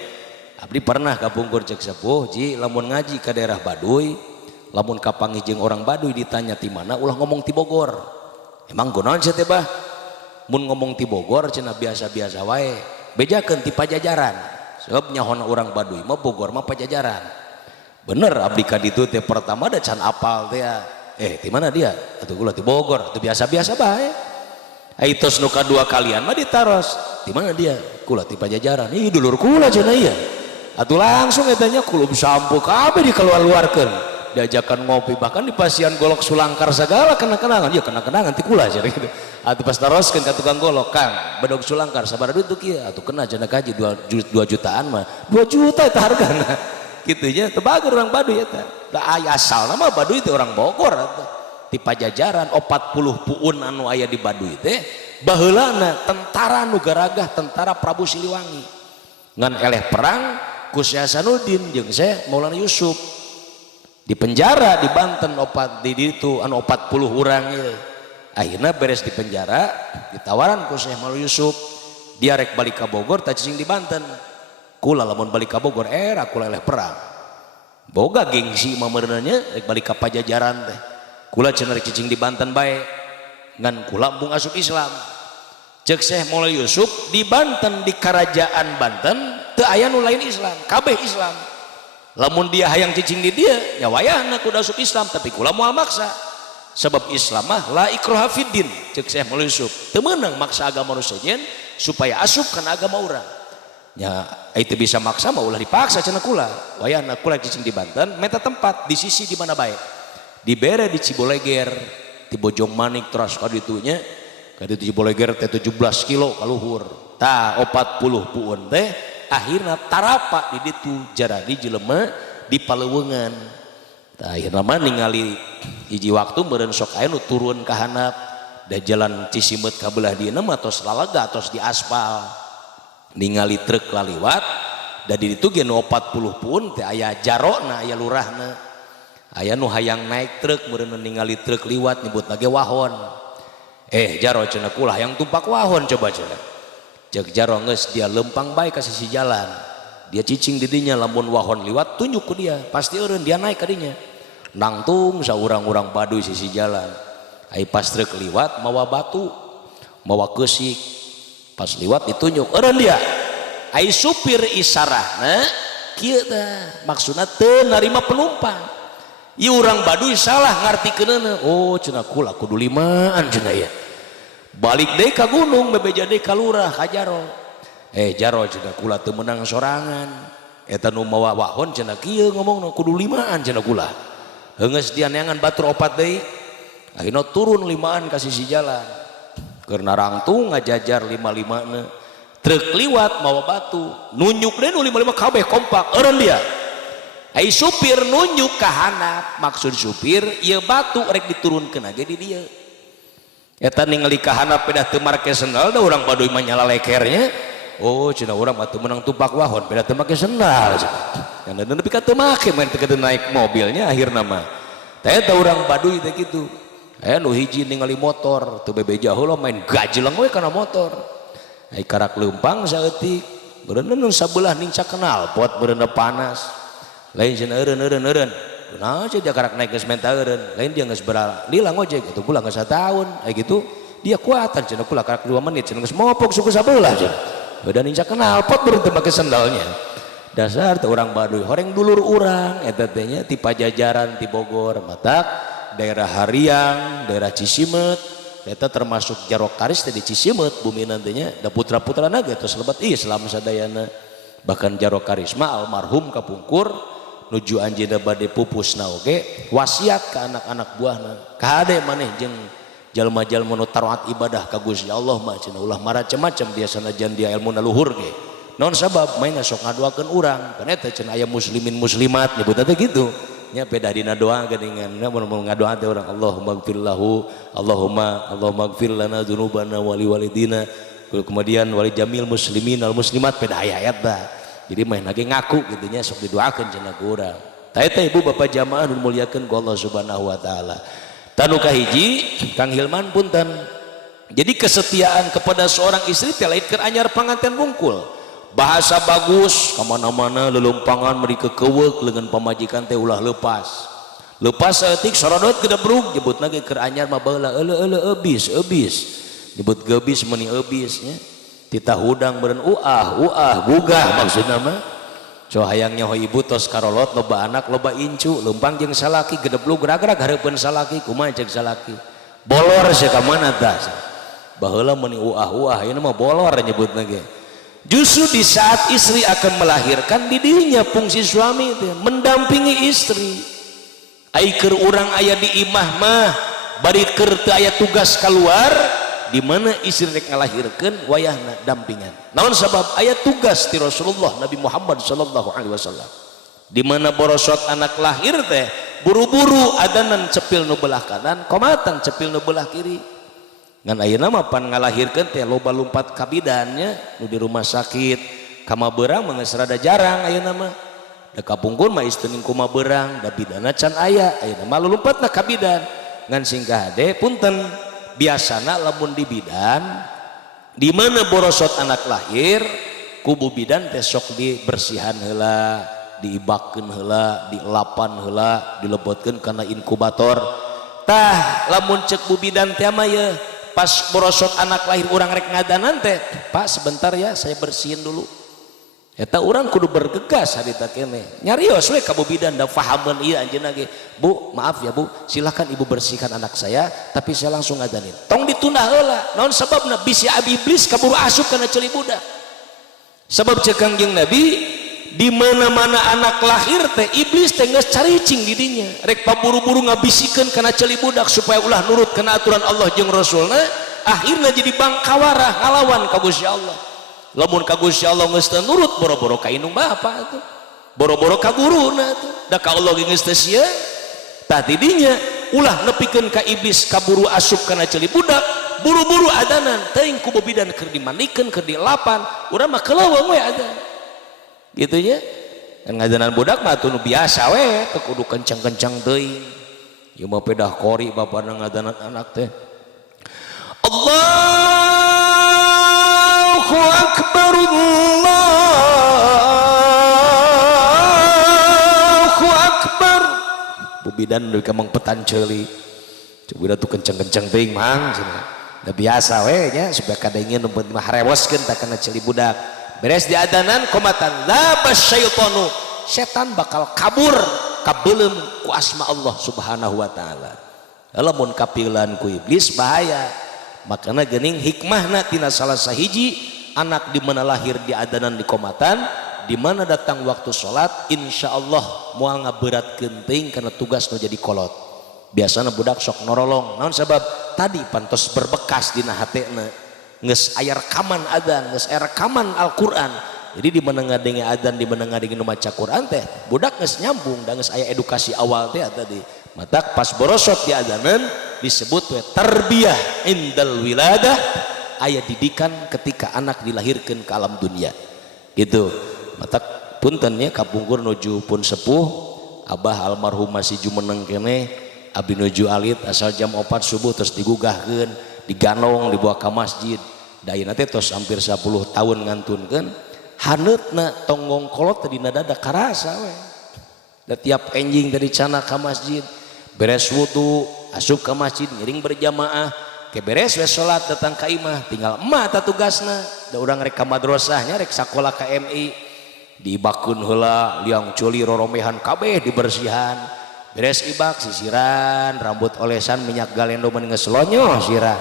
Abdi pernah kapungkur cek sepuh, ji lamun ngaji ke daerah Baduy, lamun kapangi jeung orang Baduy ditanya ti mana, ulah ngomong ti Bogor. Emang kunaon sia teh bah? Mun ngomong ti Bogor cenah biasa-biasa wae. Bejakeun ti Pajajaran. Sebab nyahona orang Baduy mah Bogor mah Pajajaran. Bener abdi ka ditu teh pertama da can apal teh. Ti mana dia? Atuh kula ti Bogor, teu biasa-biasa bae. Ai tos nu kadua kalian mah ditaros. Di mana dia? Kula ti Pajajaran. Ih dulur kula cenah ieu. Atuh langsung etanya kulub sampu kabeh dikeluar-luarkeun. Diajakan ngopi bahkan di pasian golok sulangkar segala kena-kenangan. Ya kena-kenangan ti kula cenah gitu. Atuh pas taroskeun ka tukang golok, "Kang, bedog sulangkar sabar duit tuh kieu?" Atuh kena cenah kaji 2 jutaan mah. 2 juta eta hargana. Kitu nya teu bagur urang Baduy eta. Da aya asalna mah Baduy teh urang Bogor eta. Ti Pajajaran 40 puun anu aya di Baduy teh baheulana tentara nu garagah tentara Prabu Siliwangi. Ngan eleh perang ku Syekh Hasanuddin jeung Syekh Maulana Yusuf di penjara di Banten di ditu anu 40 urang ieu. Akhirna beres di penjara ditawaran ku Syekh Maulana Yusuf dia rek balik ka Bogor tah cicing di Banten. Kula lamun balik ka Bogor era kula eleh perang. Boga gengsi mameurna nya rek balik ka Pajajaran teh. Kula cenah rek cicing di Banten bae. Ngan kula embung asup Islam. Cek Syekh Maulana Yusuf di Banten di Kerajaan Banten teu aya nu lain Islam, kabeh Islam. Lamun dia hayang cicing di dia, nya wayahna kudu asup Islam tapi kula moal maksa. Sebab Islam mah la ikraha fiddin, cek Syekh Maulana Yusuf. Teu meunang maksa agama nu sejen supaya asup kana agama urang. Nya itu bisa maksa mah ulah dipaksa cenah kula. Wayahna kula cicing di Banten, meta tempat di sisi di mana bae. Dibere di Ciboleger, di Bojong Manik terus ka ditu nya. Ka ditu Ciboleger teh 17 kilo ka luhur. Tah 40 puun teh akhirna tarapa di ditu jaradi jelema di Paleuweungan. Tah akhirna mah ningali hiji waktu meureun sok aya nu turun ka handap da jalan Cisimut ka belah dieuna mah tos lalega tos di aspal. Ningali truk laliwat da di ditu ge nu 40 puun teh aya jarona aya lurahna. Aya nu hayang naik truk meureun ningali truk liwat nyebutna ge wahon. Jaro cenah kula hayang tumpak wahon coba cenah. Cek jaro geus dia lempang bae ka sisi jalan. Dia cicing di dinya lamun wahon liwat tunjuk ku dia, pasti eureun dia naik ka dinya. Nangtung saurang-urang Baduy sisi jalan. Ai pas truk liwat mawa batu, mawa keusik. Pas liwat ditunjuk eureun dia. Ai supir isarahna kieu tah maksudna teu narima penumpang. Ieu urang Baduy salah ngartikeunna. Oh cenah kula kudu limaan cenah ya. Balik deui ka gunung bebeja deui ka lurah ka jaro. Jaro cenah kula teu meunang sorangan. Eta nu mawa wahon cenah kieu ngomongna kudu limaan cenah kula. Heungeus dia neangan batur opat deui. Akhirna turun limaan ka sisi jalan. Keur narangtung ngajajar lima-limana. Truk liwat mawa batu, nunjuk deui nu lima-lima kabeh kompak eureun dia. Ai supir nunjuk ka handap, maksud supir ieu batu rek diturunkeun age di dieu. Eta ningali ka handap pedah teu make sendal da urang Baduy mah nyala lekernya. Oh cenah urang mah teu meunang tumpak wahon pedah teu make sendal. Yang nepi ka teu make main teu naik mobilnya akhirna mah. Tah eta urang Baduy teh kitu. Aya nu hiji ningali motor teu bebeja heula main gajleng we kana motor. Ai karak leumpang saeutik. Beureuneun nu sabelah ning kenal pot beureuneun panas. Lain cenah eureun. Kunaon sih dia karak naik geus menta eureun. Lain dia geus lila ngojek atuh kula geus sataun. Ai gitu dia kuatan cenah kula karak 2 menit cenah geus mopok suku sabelah cenah. Udah ning kenal pot beureuneun teu make sendalnya. Dasar teh urang Baduy horeng dulur urang eta teh nya ti Pajajaran ti Bogor matak daerah Hariang, daerah Cisimut, eta termasuk Jaro Karis teh di Cisimut, bumi nantinya, da putra-putrana ge tos lebat Islam sadayana. Bahkan Jaro Karis mah almarhum kapungkur nuju anjeunna bade pupusna oge wasiat ka anak-anak buahna. Kade maneh jeung jalma-jalma nu taat ibadah ka Gusti Allah mah cenah ulah macam-macam biasana jan dia ilmuna luhur ge. Naon sabab mainna sok ngadoakeun urang, kan eta cenah aya muslimin muslimat nyebutna teh kitu. Nya beda dina doa geuningan mun ngadoa teh urang Allahumma gfir lahu Allahumma gfir lana dzunubana wa liwalidina kemudian wali jamil muslimin al muslimat beda ayat dah jadi main lagi ngaku gitunya sok didoakeun cenah ku urang eta ibu bapak jamaah nu muliakeun ku Allah Subhanahu wa taala tanu kahiji Kang Hilman punten jadi kesetiaan kepada seorang istri teh lain keur anyar panganten bungkul bahasa bagus kemana-mana lelumpangan meri kekeuweuk leungeun pamajikan teh ulah lepas saeutik sorodot gedebrug nyebutna ge keur anyar mah baheula euleuh eubis nyebut gebis meni eubis nya tita hudang beureun uah gugah maksudna mah so hayangnya ho ibu tos karolot loba anak loba incu leumpang jeung salaki gedeblug ragrag hareupeun salaki kumaha cek salaki bolor sia ka mana tah baheula meni uah ieu mah bolor nyebutna ge justru di saat istri akan melahirkan di dirinya fungsi suami itu mendampingi istri ai keur urang aya di imah mah bari keur teu aya tugas keluar di mana istri rek ngalahirkeun wayahna dampingan naon sabab aya tugas ti Rasulullah Nabi Muhammad sallallahu alaihi wasallam di mana borosot anak lahir teh buru-buru adanan cepil nu belah kanan komatan cepil nu belah kiri ngan ayeuna mah pan ngalahirkeun teh loba lumpat ka bidannya nu di rumah sakit kama beurang mah geus rada jarang ayeuna mah da kapungkur mah isteuning kumaha beurang da bidana can aya ayeuna mah lulumpatna ka bidan ngan singkah hade punten biasana lamun di bidan di mana borosot anak lahir kubu bidan teh sok dibersihan heula diibakeun heula dielapan heula dilebotkeun kana inkubator tah lamun ceuk bu bidan teh mah ye pas borosot anak lahir urang rek ngadanan teh Pak sebentar ya saya bersihin dulu eta urang kudu bergegas harita keneh nyarios we ka bu bidan da fahameun ieu anjeunna ge Bu maaf ya Bu silakan ibu bersihkan anak saya tapi saya langsung ngadanin tong ditunda heula naon sababna bisi abi iblis kaburu asup kana ceuli budak sebab ceuk Kangjeng Nabi di mana-mana anak lahir teh iblis teh geus caricing di dinya rek paburu-buru ngabisikeun kana ceuli budak supaya ulah nurut kana aturan Allah jeung Rasulna akhirna jadi bangkawara ngalawan ka Gusti Allah lamun ka Gusti Allah geus teu nurut boro-boro ka indung bapa atuh boro-boro ka guruna atuh da ka Allah geus teu sieun tah di dinya ulah nepikeun ka iblis kaburu asup kana ceuli budak buru-buru adanan teuing ku bidan keur dimandikeun keur dielapan urang mah keleuweung we adzan gitu nya ngadanan budak mah atuh nu biasa we teu kudu kencang-kencang teuing ieu mah pedah qori bapana ngadanan anak teh Allahu akbar Allahu akbar bu bidan deui ka mang petan ceuli coba tuh kencang-kencang teuing mang cenah da biasa we nya supaya kadengin nu mah harewoskeun tah kana ceuli budak beres di adanan komatan labas syaitanu setan bakal kabur kabeuleum ku asma Allah Subhanahu wa taala lamun kapieulan ku iblis bahaya makana geuning hikmahna tina salah sahiji anak di mana lahir di adanan di komatan di mana datang waktu salat insyaallah moal ngaberatkeun teuing kana tugas nu jadi kolot biasana budak sok norolong naon sabab tadi pantos berbekas dina hatena geus aya rekaman adzan geus aya rekaman Al-Qur'an jadi di mana ngadenge adzan di mana ngadenge nu maca Qur'an teh budak geus nyambung da geus aya edukasi awal teh tadi matak pas borosot di adzanan disebut we tarbiyah indal wiladah aya didikan ketika anak dilahirkeun ke alam dunia gitu matak punten nya kapungkur nuju pun sepuh abah almarhum masih jumeneng keneh abdi nuju alit asal jam 4 subuh terus digugahkeun diganong dibawa ke masjid da ayeuna teh tos hampir 10 tahun ngantunkeun haneutna tonggong kolot teh dina dada karasa we da tiap enjing dari cana ka masjid beres wudu asup ke masjid ngiring berjamaah ke beres we salat datang ka imah tinggal emah ta tugasna da urang rek ka madrasah nya rek sakola ka MI diibakeun heula liang ceuli roromehan kabeh dibersihan beres ibak sisiran rambut olesan minyak galendo mun geus lonyo sirah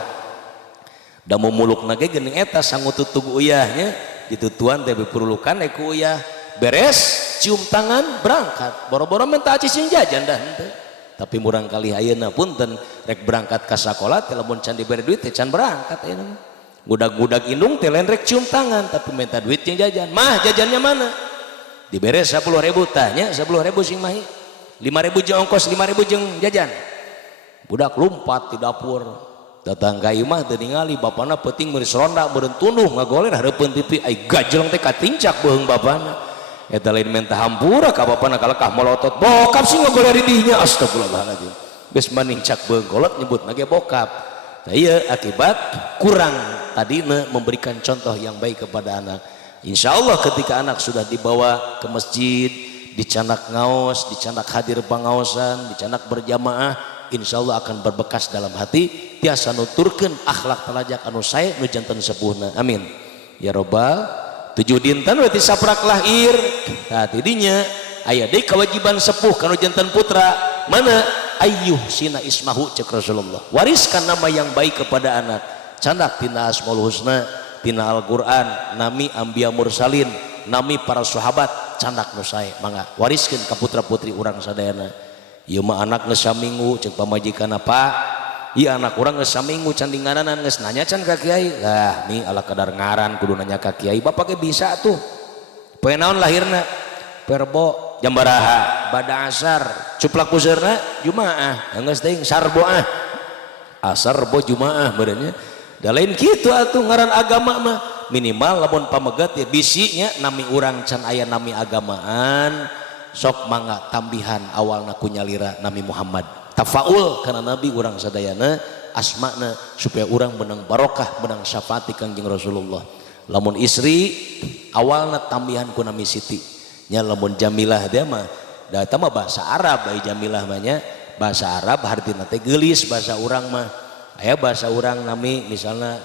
da mumulukna ge geuning eta sangu tutug uyahnya ditutuan teh diperlukan ku uyah beres cium tangan berangkat boro-boro minta cicing jajan dah henteu tapi murang kali ayeuna punten rek berangkat ka sakola teh lamun can dibere duit teh can berangkat ayeuna budak-budak indung teh lain rek cium tangan tapi minta duit jeung jajan mah jajannya mana dibere 10.000 tanya 10.000 sing mahi 5.000 jeung ongkos 5.000 jeung jajan budak lumpat di dapur tetangga imah teu ningali bapana peuting meureun ronda meureun tunduh ngagoler hareupeun TV ai gajleng teh katincak beung bapana eta lain menta hampura ka bapana kalekah molotot bokap sih ngagoler di dinya astagfirullahaladzim geus manincak beung kolot nyebutna ge bokap. Tah ieu akibat kurang tadina memberikan contoh yang baik kepada anak. Insyaallah ketika anak sudah dibawa ke masjid, dicanak ngaos, dicanak hadir pangaosan, dicanak berjamaah, insyaallah akan berbekas dalam hati tiasa nuturkeun akhlak talajak anu sae nu janten sepuhna. Amin ya robbal 7 dinten berarti saprak lahir. Tah tidinya aya deui kewajiban sepuh kanu janten putra mana ayyuh sina ismahu cek Rasulullah, wariskan nama yang baik kepada anak canak tina asmaul husna, tina Al-Quran, nami ambiya mursalin, nami para sahabat canak nu sae mangga wariskeun ka putra putri urang sadayana. Ieu mah anak geus saminggu cek pamajikanna Pak ieu anak urang geus saminggu can dingaranan geus nanya can ka kiai lah nih ala kadar ngaran kudu nanya ka kiai bapak ge bisa tuh poe naon lahirna perbo jam baraha bada asar cuplak puseurna jumaah geus teuing sarbo asar bo jumaah beureunya da lain kitu atuh ngaran agama mah minimal lamun pamegat ya bisinya nami urang can aya nami agamaan sok mangga tambihan awalna kunyalira nami Muhammad tafaul karena nabi urang sadayana asmana supaya urang menang barokah menang syafaat Kangjeng Rasulullah. Lamun istri awalna tambihan ku nami Siti nya lamun Jamilah dia mah da eta mah bahasa Arab ai Jamilah mah nya bahasa Arab hartina teh geulis bahasa urang mah aya bahasa urang nami misalna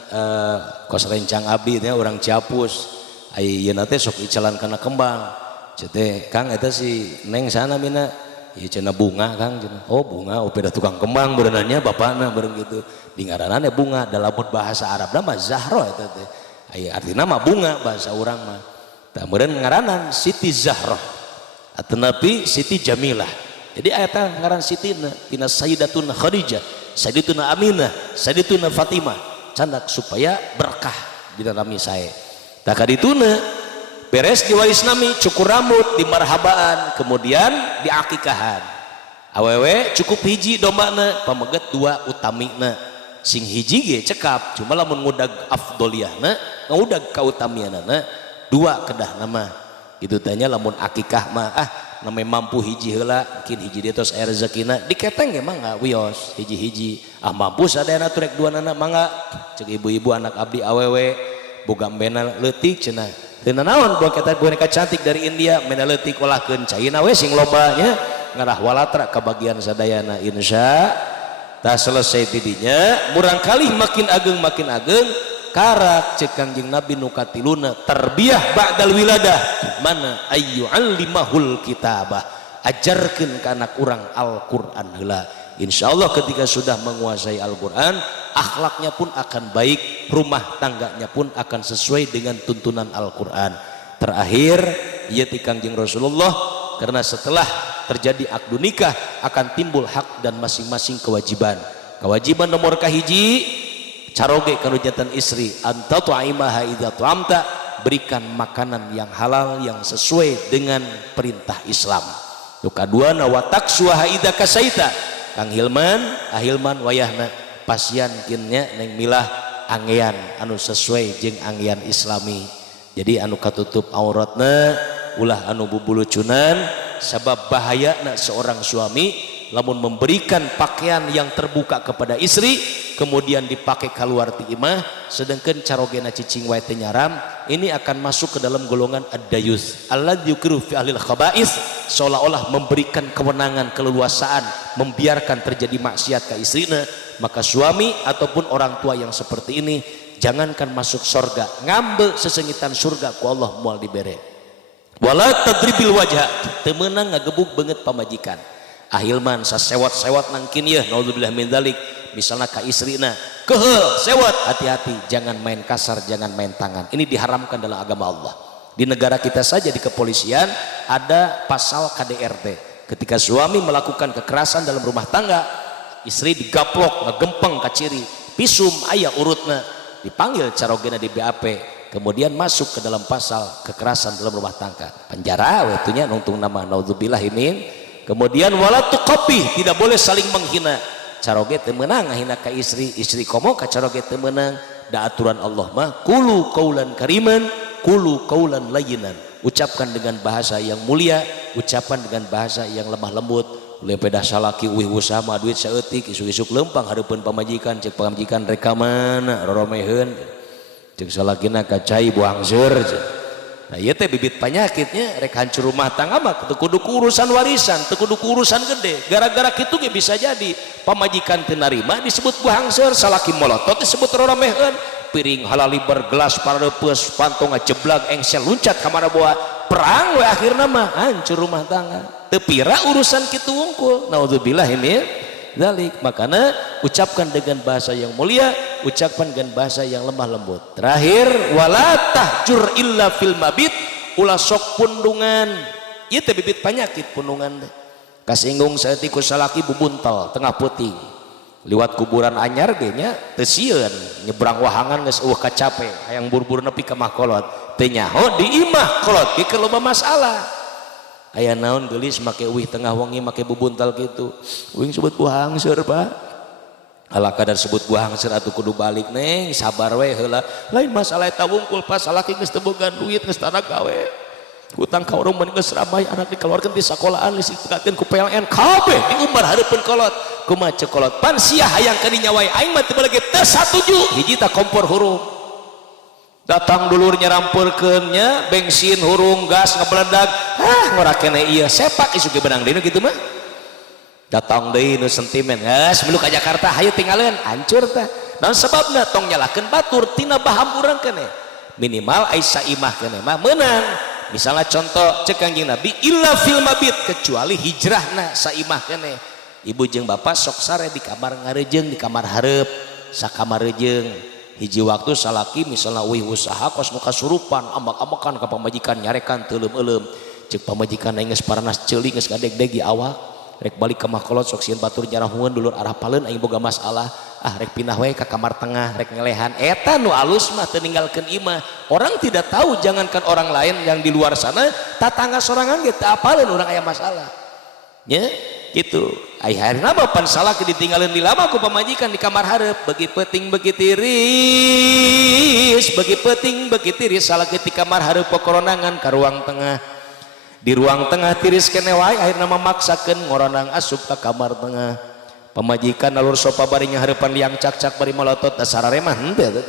kos rencang abdi nya urang Ciapus aya ieu teh sok icalan kana kembang cete Kang eta si Neng sana mina ieu cenah bunga Kang cenah oh bunga opeda tukang kembang berenanya bapana bareng gitu di ngaranana bunga dalam bahasa Arab mah Zahra eta teh aya artina mah bunga bahasa urang mah. Tah meureun ngaranan Siti Zahra atanapi Siti Jamilah. Jadi ayatna ngaran Sitina tina Sayyidatuna Khadijah, Sayyidatuna Aminah, Sayyidatuna Fatimah candak supaya berkah di dalam sae. Tah kadituna beres diwaris nami cukur rambut dimarhabaan kemudian diakikahan. Awewe cukup hiji dombana pameget 2 utamina sing hiji ge cekap cuma lamun ngudag afdoliyahna ngudag kautamianana 2 kedah nama gitu tanya lamun akikah mah namanya mampu hiji heula mungkin hiji dia tos aya rezekina diketeng ge mangga wios hiji-hiji mampu sadayana turek 2 nana mangga cek ibu-ibu anak abdi awewe boga mbena leutik cenah teu naon buat kita boneka cantik dari India mena leutik olahkeun caina we sing loba nya ngarah walatra ka bagian sadayana insya tah selesai tidinya murang kali makin ageng karak cek Kangjeng Nabi nu katiluna tarbiyah ba'dal wiladah mana ayyu allimahul kitabah ajarkeun ka anak urang Al-Qur'an heula. Insyaallah ketika sudah menguasai Al-Qur'an akhlaknya pun akan baik, rumah tangganya pun akan sesuai dengan tuntunan Al-Qur'an. Terakhir ieu ti Kangjeng Rasulullah karena setelah terjadi akdu nikah akan timbul hak dan masing-masing kewajiban. Kewajiban nomor kahiji caroge kanu jantan istri anta tu'aimaha idza tu'amta berikan makanan yang halal yang sesuai dengan perintah Islam. Nu kaduana wa taksuha idza kasaita Kang Hilman ahilman wayahna pasian kinnya neng milah anggean anu sesuai jeung anggean Islami. Jadi anu katutup auratna ulah anu bubulucunan sabab bahayana seorang suami lamun memberikan pakaian yang terbuka kepada istri kemudian dipakai keluar ti imah sedangkan carogena cicing wae teh nyaram ini akan masuk ke dalam golongan ad-dayus alladzi yukru fi ahlil khaba'is seolah-olah memberikan kewenangan keleluasaan membiarkan terjadi maksiat ke istrina. Maka suami ataupun orang tua yang seperti ini jangankan masuk surga ngambil sesengitan surga ku Allah moal dibere. Wala tadribil wajha teu meunang ngagebug beungeut pamajikan. Ahilman sasewat-sewat nangkin ya naudzubillah min dzalik misalnya ka istrina keheul sewat hati-hati jangan main kasar jangan main tangan ini diharamkan dalam agama Allah. Di negara kita saja di kepolisian ada pasal KDRT ketika suami melakukan kekerasan dalam rumah tangga istri digaplok ngagempeng ka ciri pisum aya urutna dipanggil carogena di BAP kemudian masuk ke dalam pasal kekerasan dalam rumah tangga penjara wetunya nungtung nama naudzubillah min. Kemudian wala tuqabbih tidak boleh saling menghina caroge teu meunang ngahina ka istri, istri komo ka caroge teu meunang. Da aturan Allah mah qulu qaulan kariman, qulu qaulan layyinan. Ucapkan dengan bahasa yang mulia, ucapan dengan bahasa yang lemah lembut. Ulin pedah salaki uih usaha mah duit saeutik isuk-isuk lempang hareupeun pamajikan, cek pamajikan rekamana roromeheun. Cek salakina kacai buang seur. Nah ieu teh bibit panyakitnya rek hancur rumah tangga mah teu kudu urusan warisan, teu kudu urusan gede. Gara-gara kitu ge bisa jadi pamajikan teu narima disebut buang seur, salaki molotot disebut roromeheun. Piring halaliber gelas pararepeus pantong ngajeblag engsel luncat ka mana boa perang we akhirna mah hancur rumah tangga. Teu pira urusan kitu wungkul. Naudzubillah min dzalik. Makana ucapkan dengan bahasa yang mulia, ucapkan dengan bahasa yang lemah lembut. Terakhir wala tahjur illa fil mabit, ulah sok pundungan. Ieu teh bibit panyakit pundungan teh. Kasinggung saeutik ku salaki bubuntal tengah peuting. Liwat kuburan anyar ge nya teu sieun nyebrang wahangan geus eueuh kacape hayang buru-buru nepi ka mahkolot teu nyaho di imah kolot ge loba masalah. Aya naon geulis make uih tengah wengi make bubuntal kitu uing sebut buah hangseur Pak ala kadar sebut buah hangseur atuh kudu balik neng sabar we heula lain masalah eta wungkul pas salaki geus teu boga duit geus tara gawe hutang ka urang mun geus ramai anak dikeluarkeun ti sakolahan geus ditegatkeun ku PLN kabeh diumbar hareupeun kolot kumaha cek kolot pan sia hayang ka dinya wae aing mah teu beuleug teu satuju hiji ta kompor hurung datang dulur nyarampurkeun nya bensin hurung gas ngabeledag ngorakene ieu sepak isu ge benang deui kitu mah datang deui nu sentimen geus milu ka Jakarta hayu tinggalin hancur tah naon sababna tong nyalakeun batur tina baham urang keneh minimal ai saimah keneh mah meunang. Misalnya contoh cek Kangjeng Nabi illa fil mabit kecuali hijrahna saimah keneh ibu jeung bapak sok sare di kamar ngarejeung di kamar hareup sakamarajeung hiji waktu salaki misalnya uih usaha kos nu kasurupan ambak-ambakan ka pamajikan nyarekan teu euleum cek pamajikan aing geus paranas ceuli geus gadeg-deg di awak rek balik ka mahkolot sok sieun batur nyarahungeun dulur arah paleun aing boga masalah rek pindah we ka kamar tengah rek ngelehan eta nu alus mah teu ninggalkeun imah orang tidak tahu jangankan orang lain yang di luar sana tatangga sorangan ge teu apaleun urang aya masalah nya gitu ai harina mah pan salah ditinggalin di lama ku pamajikan di kamar hareup bagi peuting bagi tiris bagi peuting bagi tiris salah di kamar hareup pokoronangan ka ruang tengah di ruang tengah tiris keneh wae akhirna memaksakeun ngoronang asup ka kamar tengah pamajikan alur sopa bari nya hareupan liang cak-cak bari molotot da sarare mah henteu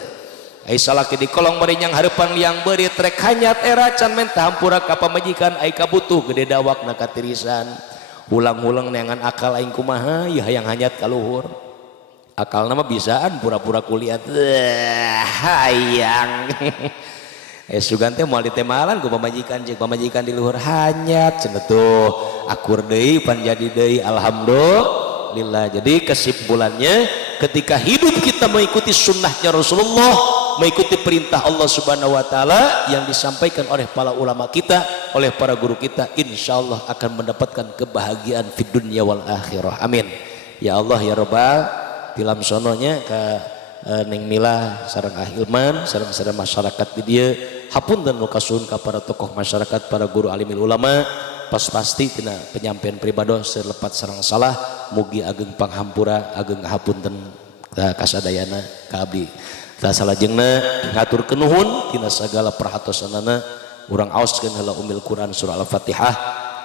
ai salaki di kolong bari nya hareupan liang beurit rek hanyat era can mentah hampura ka pamajikan ai kabutuh gede dawakna ka tirisan ulang-ulang neangan akal aing kumaha ya hayang hanyat ka luhur akalna mah bisaan pura-pura kuliah hayang sugan teh moal ditemalan ku pamajikan jeung pamajikan di luhur hanyat cenah tuh akur deui pan jadi deui alhamdulillah. Jadi kesimpulannya ketika hidup kita mengikuti sunnahnya Rasulullah, mengikuti perintah Allah Subhanahu wa taala yang disampaikan oleh para ulama kita, oleh para guru kita, insya Allah akan mendapatkan kebahagiaan di dunia wal akhirah. Amin. Ya Allah ya Rabbal tilam sononya ke Neng Mila sareng Ahilman sareng masyarakat di dieu hapunten nu kasuhun ka para tokoh masyarakat, para guru alimil ulama pasti tina penyampaian pribadi selepat sareng salah mugi ageng panghampura ageng hapunten kasadayana ka abdi tah salajengna ngaturkeun nuhun tina sagala perhatosanana urang aoskeun heula umil Quran surah Al-Fatihah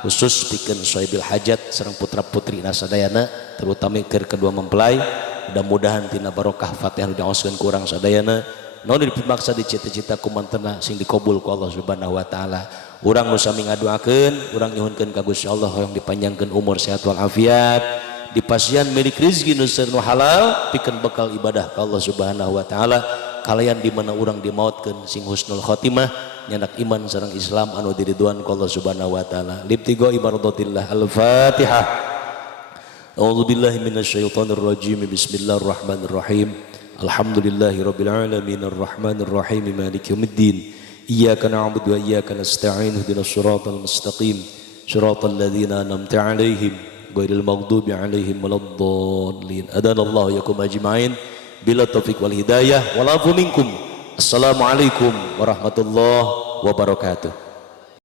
khusus pikeun sohibil hajat sareng putra-putri sadayana terutama keur kedua mempelai mudah-mudahan tina barokah Fatihah diaoskeun ku urang sadayana naon dipimaksa dicita-cita kumantena sing dikabul ku Allah Subhanahu wa taala. Urang nu sami ngadoakeun, urang nyuhunkeun ka Gusti Allah hoyong dipanjangkeun umur sehat wal afiat, dipasihan milik rezeki nu nu halal, pikeun bekal ibadah ka Allah Subhanahu wa taala. Kalayan di mana urang dimautkeun sing husnul khotimah, nyanak iman sareng Islam anu diridwan ku Allah Subhanahu wa taala. Libtigo ibaratillah. Al-Fatihah. A'udzubillahi minasyaitonir rajim. Bismillahirrahmanirrahim. Alhamdulillahirabbil alamin arrahmanir rahim maliki yaumiddin. Iyyaka na'budu wa iyyaka nasta'in ihdinas siratal mustaqim siratal ladzina an'amta 'alaihim ghairil maghdubi 'alaihim waladdallin. Adanallahu yakum ajma'in bila taufiq wal hidayah wal afu minkum. Assalamualaikum warahmatullahi wabarakatuh.